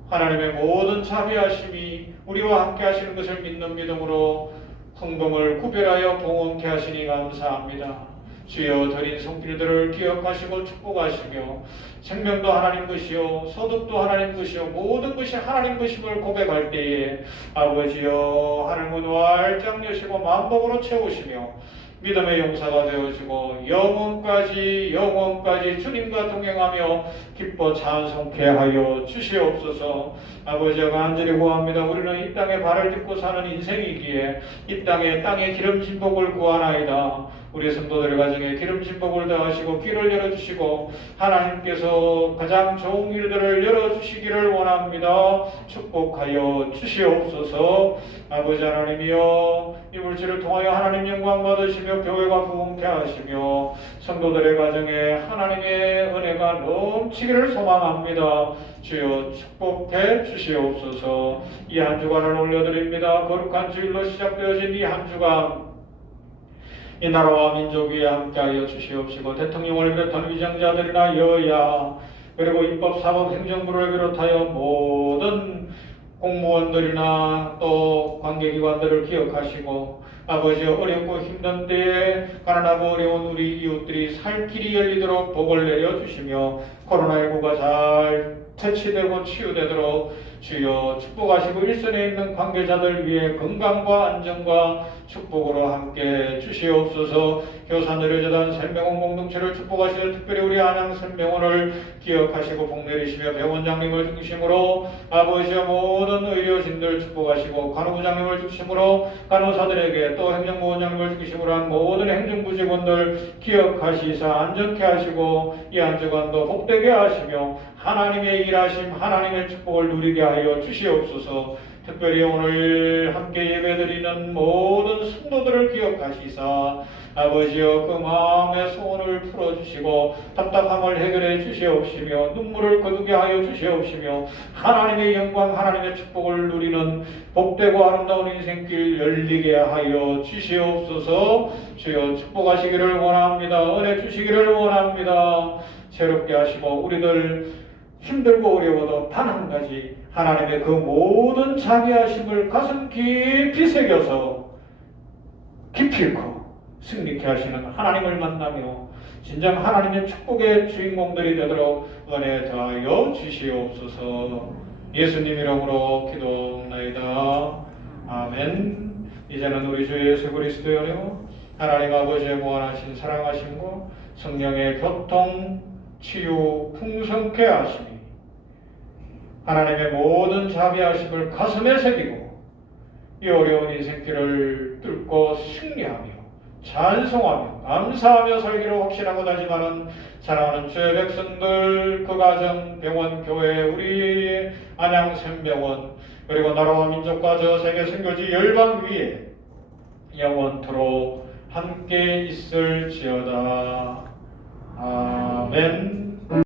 하나님의 모든 자비하심이 우리와 함께 하시는 것을 믿는 믿음으로 흥금을 구별하여 봉헌케 하시니 감사합니다. 주여 드린 성필들을 기억하시고 축복하시며 생명도 하나님 것이요 소득도 하나님 것이요 모든 것이 하나님 것임을 고백할 때에 아버지여 하늘문 활짝 여시고 만복으로 채우시며 믿음의 용사가 되어지고 영원까지 주님과 동행하며 기뻐 찬송케 하여 주시옵소서. 아버지가 간절히 구합니다. 우리는 이 땅에 발을 딛고 사는 인생이기에 이 땅에 기름진 복을 구하나이다. 우리 성도들의 가정에 기름진 복을 더하시고 길을 열어주시고 하나님께서 가장 좋은 길들을 열어주시기를 원합니다. 축복하여 주시옵소서. 아버지 하나님이여 이 물질을 통하여 하나님 영광 받으시며 교회가 부흥케 하시며 성도들의 가정에 하나님의 은혜가 넘치기를 소망합니다. 주여 축복해 주시옵소서. 이 한 주간을 올려드립니다. 거룩한 주일로 시작되어진 이 한 주간 이 나라와 민족 위에 함께하여 주시옵시고 대통령을 비롯한 위정자들이나 여야 그리고 입법, 사법, 행정부를 비롯하여 모든 공무원들이나 또 관계기관들을 기억하시고 아버지 어렵고 힘든 때에 가난하고 어려운 우리 이웃들이 살 길이 열리도록 복을 내려주시며 코로나19가 잘 퇴치되고 치유되도록 주여 축복하시고 일선에 있는 관계자들 위해 건강과 안정과 축복으로 함께 주시옵소서. 교사의료재단 생명원 공동체를 축복하시며 특별히 우리 안양 생명원을 기억하시고 복내리시며 병원장님을 중심으로 아버지와 모든 의료진들 축복하시고 간호부장님을 중심으로 간호사들에게 또 행정부원장님을 중심으로 한 모든 행정부 직원들 기억하시사 안전케 하시고 이 한 주간도 복되게 하시며 하나님의 일하심 하나님의 축복을 누리게 하여 주시옵소서. 특별히 오늘 함께 예배드리는 모든 성도들을 기억하시사 아버지여 그 마음의 소원을 풀어주시고 답답함을 해결해 주시옵시며 눈물을 거두게 하여 주시옵시며 하나님의 영광 하나님의 축복을 누리는 복되고 아름다운 인생길 열리게 하여 주시옵소서. 주여 축복하시기를 원합니다. 은혜 주시기를 원합니다. 새롭게 하시고 우리들 힘들고 어려워도 단 한 가지 하나님의 그 모든 자비하심을 가슴 깊이 새겨서 기필코 승리케 하시는 하나님을 만나며 진정 하나님의 축복의 주인공들이 되도록 은혜 더하여 주시옵소서. 예수님 이름으로 기도하옵나이다. 아멘. 이제는 우리 주 예수 그리스도의 은혜와 하나님 아버지의 무한하신 사랑하심과 성령의 교통 치유 풍성케 하시니 하나님의 모든 자비하심을 가슴에 새기고 이 어려운 인생길을 뚫고 승리하며 찬송하며 감사하며 살기로 확신하고 다짐하는 사랑하는 주의 백성들 그 가정, 병원, 교회, 우리 안양 샘병원 그리고 나라와 민족과 저 세계 선교지 열방 위에 영원토록 함께 있을지어다. 아멘.